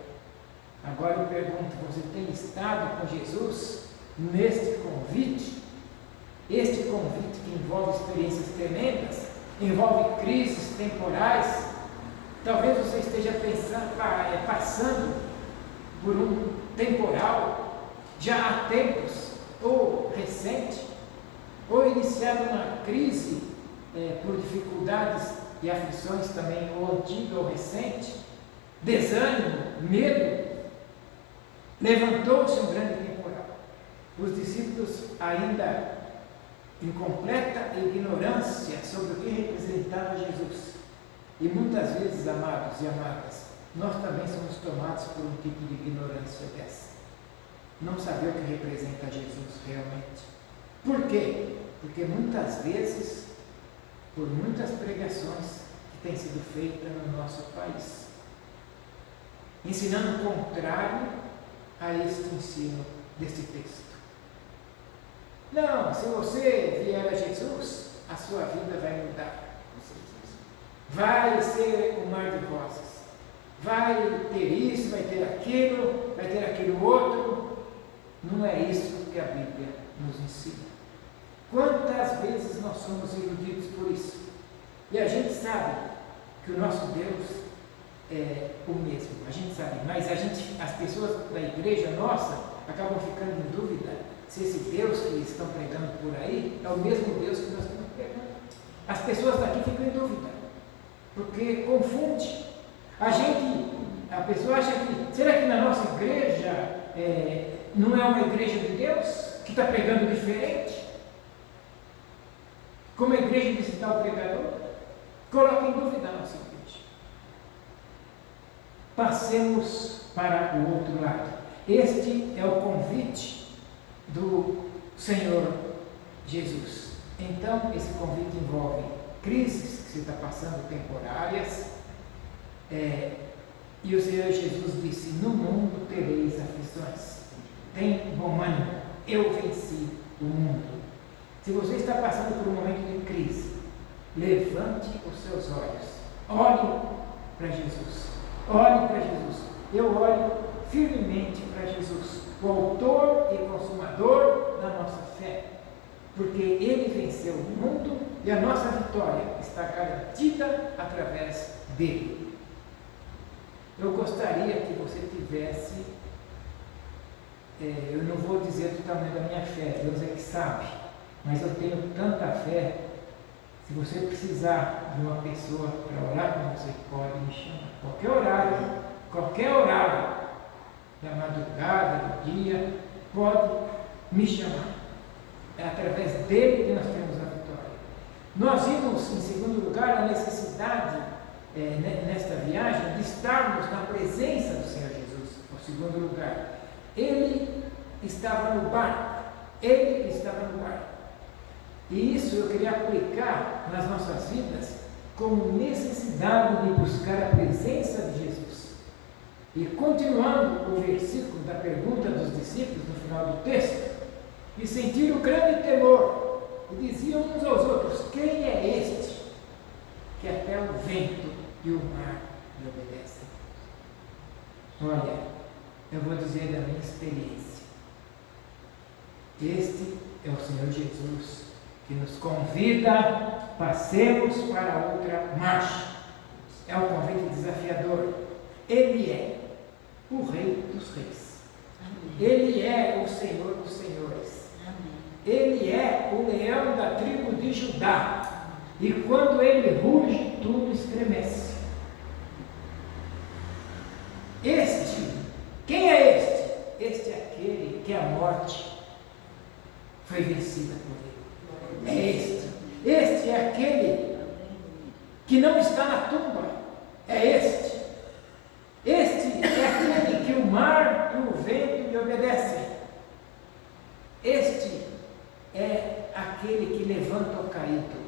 Agora eu pergunto, você tem estado com Jesus neste convite? Este convite que envolve experiências tremendas, envolve crises temporais. Talvez você esteja passando por um temporal já há tempos, ou recente, ou iniciado uma crise por dificuldades e aflições também, ou antiga ou recente, desânimo, medo. Levantou-se um grande temporal. Os discípulos ainda em completa ignorância sobre o que representava Jesus. E muitas vezes, amados e amadas, nós também somos tomados por um tipo de ignorância dessa. Não saber o que representa Jesus realmente. Por quê? Porque muitas vezes, por muitas pregações que têm sido feitas no nosso país, ensinando o contrário a este ensino deste texto. Não, se você vier a Jesus, a sua vida vai mudar. Vai ser um mar de rosas. Vai ter isso, vai ter aquilo outro. Não é isso que a Bíblia nos ensina. Quantas vezes nós somos iludidos por isso? E a gente sabe que o nosso Deus é o mesmo, a gente sabe, mas as pessoas da igreja nossa acabam ficando em dúvida se esse Deus que estão pregando por aí é o mesmo Deus que nós estamos pregando. As pessoas daqui ficam em dúvida, porque confunde. A pessoa acha que, será que na nossa igreja não é uma igreja de Deus que está pregando diferente? Como a igreja disse tal pregador? Coloca em dúvida a nossa igreja. Passemos para o outro lado. Este é o convite do Senhor Jesus. Então, esse convite envolve crises que você está passando, temporárias, e o Senhor Jesus disse: no mundo tereis aflições. Tem bom ânimo, eu venci o mundo. Se você está passando por um momento de crise, levante os seus olhos, olhe para Jesus, olhe para Jesus. Eu olho firmemente para Jesus, o autor e consumador da nossa fé, porque Ele venceu o mundo e a nossa vitória está garantida através dele. Eu gostaria que você tivesse, eu não vou dizer do tamanho da minha fé, Deus é que sabe, mas eu tenho tanta fé. Se você precisar de uma pessoa para orar com você, pode me chamar. Qualquer horário da madrugada, do dia, pode me chamar. É através dele que nós temos a vitória. Nós vimos, em segundo lugar, a necessidade, nesta viagem, de estarmos na presença do Senhor Jesus. Em segundo lugar, Ele estava no barco. E isso eu queria aplicar nas nossas vidas como necessidade de buscar a presença de Jesus. E continuando o versículo da pergunta dos discípulos no final do texto, e sentiram grande temor, e diziam uns aos outros: quem é este que até o vento e o mar lhe obedecem? Olha, eu vou dizer da minha experiência. Este é o Senhor Jesus, que nos convida, passemos para outra marcha. É um convite desafiador. Ele é o Rei dos Reis. Amém. Ele é o Senhor dos Senhores. Amém. Ele é o leão da tribo de Judá. E quando ele ruge, tudo estremece. Este foi vencida por Ele. É este. Este é aquele que não está na tumba. É este. Este é aquele que o mar e o vento lhe obedecem. Este é aquele que levanta o caído.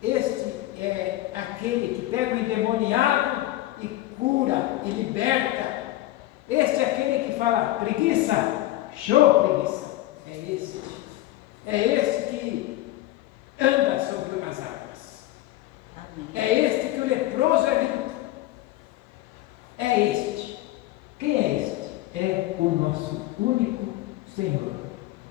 Este é aquele que pega o endemoniado e cura e liberta. Este é aquele que fala: preguiça, show preguiça. É esse. É esse que anda sobre as águas. É este que o leproso é limpo. É este. Quem é este? É o nosso único Senhor,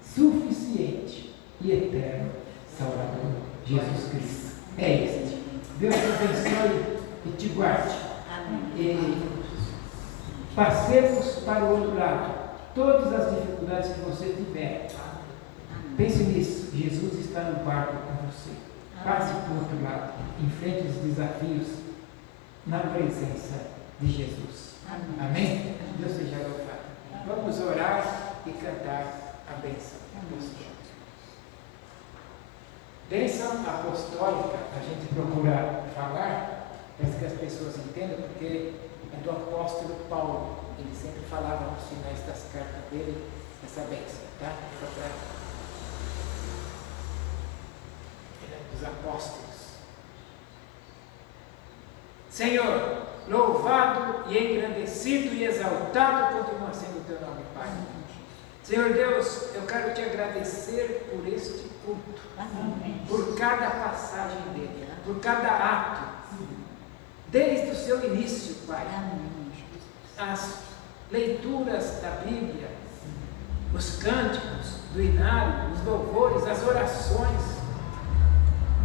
suficiente e eterno Salvador, Jesus Cristo. É este. Deus te abençoe e te guarde. E passemos para o outro lado. Todas as dificuldades que você tiver, pense nisso. Jesus está no barco com você. Passe para o outro lado. Enfrente os desafios na presença de Jesus. Amém? Deus seja louvado. Vamos orar e cantar a bênção apostólica. Bênção apostólica, a gente procura falar, para que as pessoas entendam, porque é do apóstolo Paulo. Ele sempre falava nos finais das cartas dele essa bênção, tá? Ele é dos apóstolos. Senhor, louvado e engrandecido e exaltado continua sendo o teu nome, Pai. Senhor Deus, eu quero te agradecer por este culto, por cada passagem dele, por cada ato, desde o seu início, Pai. As leituras da Bíblia, os cânticos do inário, os louvores, as orações,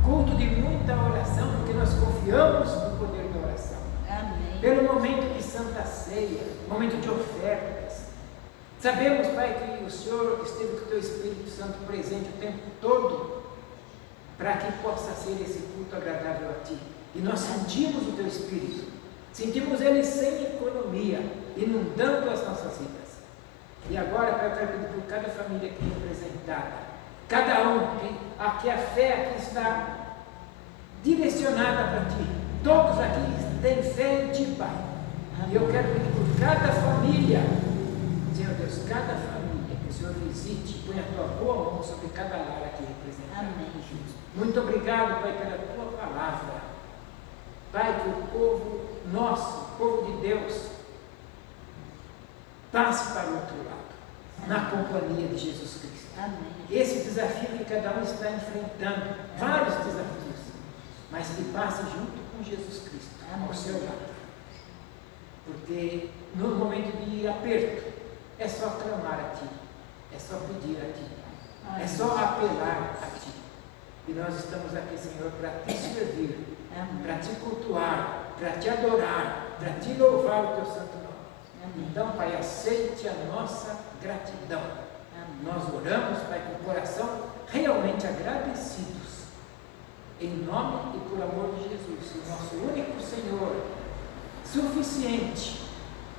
culto de muita oração, porque nós confiamos no poder da oração. Amém. Pelo momento de Santa Ceia, momento de ofertas. Sabemos, Pai, que o Senhor esteve com o Teu Espírito Santo presente o tempo todo, para que possa ser esse culto agradável a Ti. E nós sentimos o Teu Espírito, sentimos Ele sem economia, inundando as nossas vidas. E agora, Pai, eu quero pedir por cada família aqui representada, cada um, que a fé aqui está direcionada para Ti. Todos aqui têm fé em Ti, Pai. E eu quero pedir por cada família, Senhor Deus, cada família, que o Senhor visite, põe a Tua boa mão sobre cada lar aqui representado. Amém. Muito obrigado, Pai, pela Tua palavra. Pai, que o povo nosso, o povo de Deus, passe para o outro lado, na companhia de Jesus Cristo. Amém. Esse desafio que cada um está enfrentando, vários desafios, mas que passe junto com Jesus Cristo, ao seu lado. Porque no momento de aperto, é só clamar a Ti, é só pedir a Ti, é só apelar a Ti. E nós estamos aqui, Senhor, para Te servir, para Te cultuar, para Te adorar, para Te louvar o Teu santo nome. Então, Pai, aceite a nossa gratidão. Nós oramos, Pai, com o coração realmente agradecidos, em nome e por amor de Jesus, o nosso único Senhor, suficiente,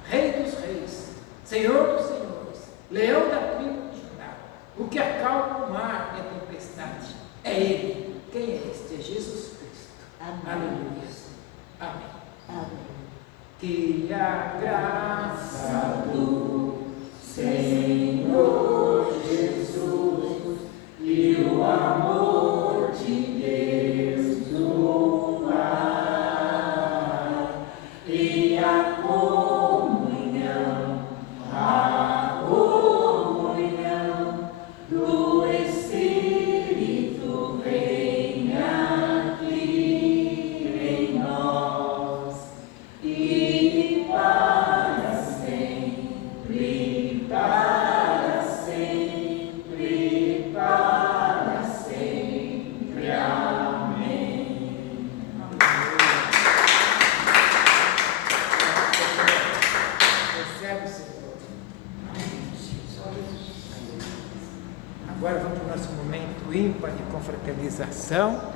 Rei dos Reis, Senhor dos Senhores, Leão da tribo de Judá, o que acalma o mar e a tempestade. É Ele. Quem é este? É Jesus Cristo. Amém. Aleluia. Amém. Amém. Que a graça do Senhor Jesus e o amor de Deus do Pai e a comunhão do Espírito reina aqui em nós e para sempre, para sempre, para sempre. Amém. Recebe, Senhor. Agora vamos para o nosso momento ímpar de confraternização.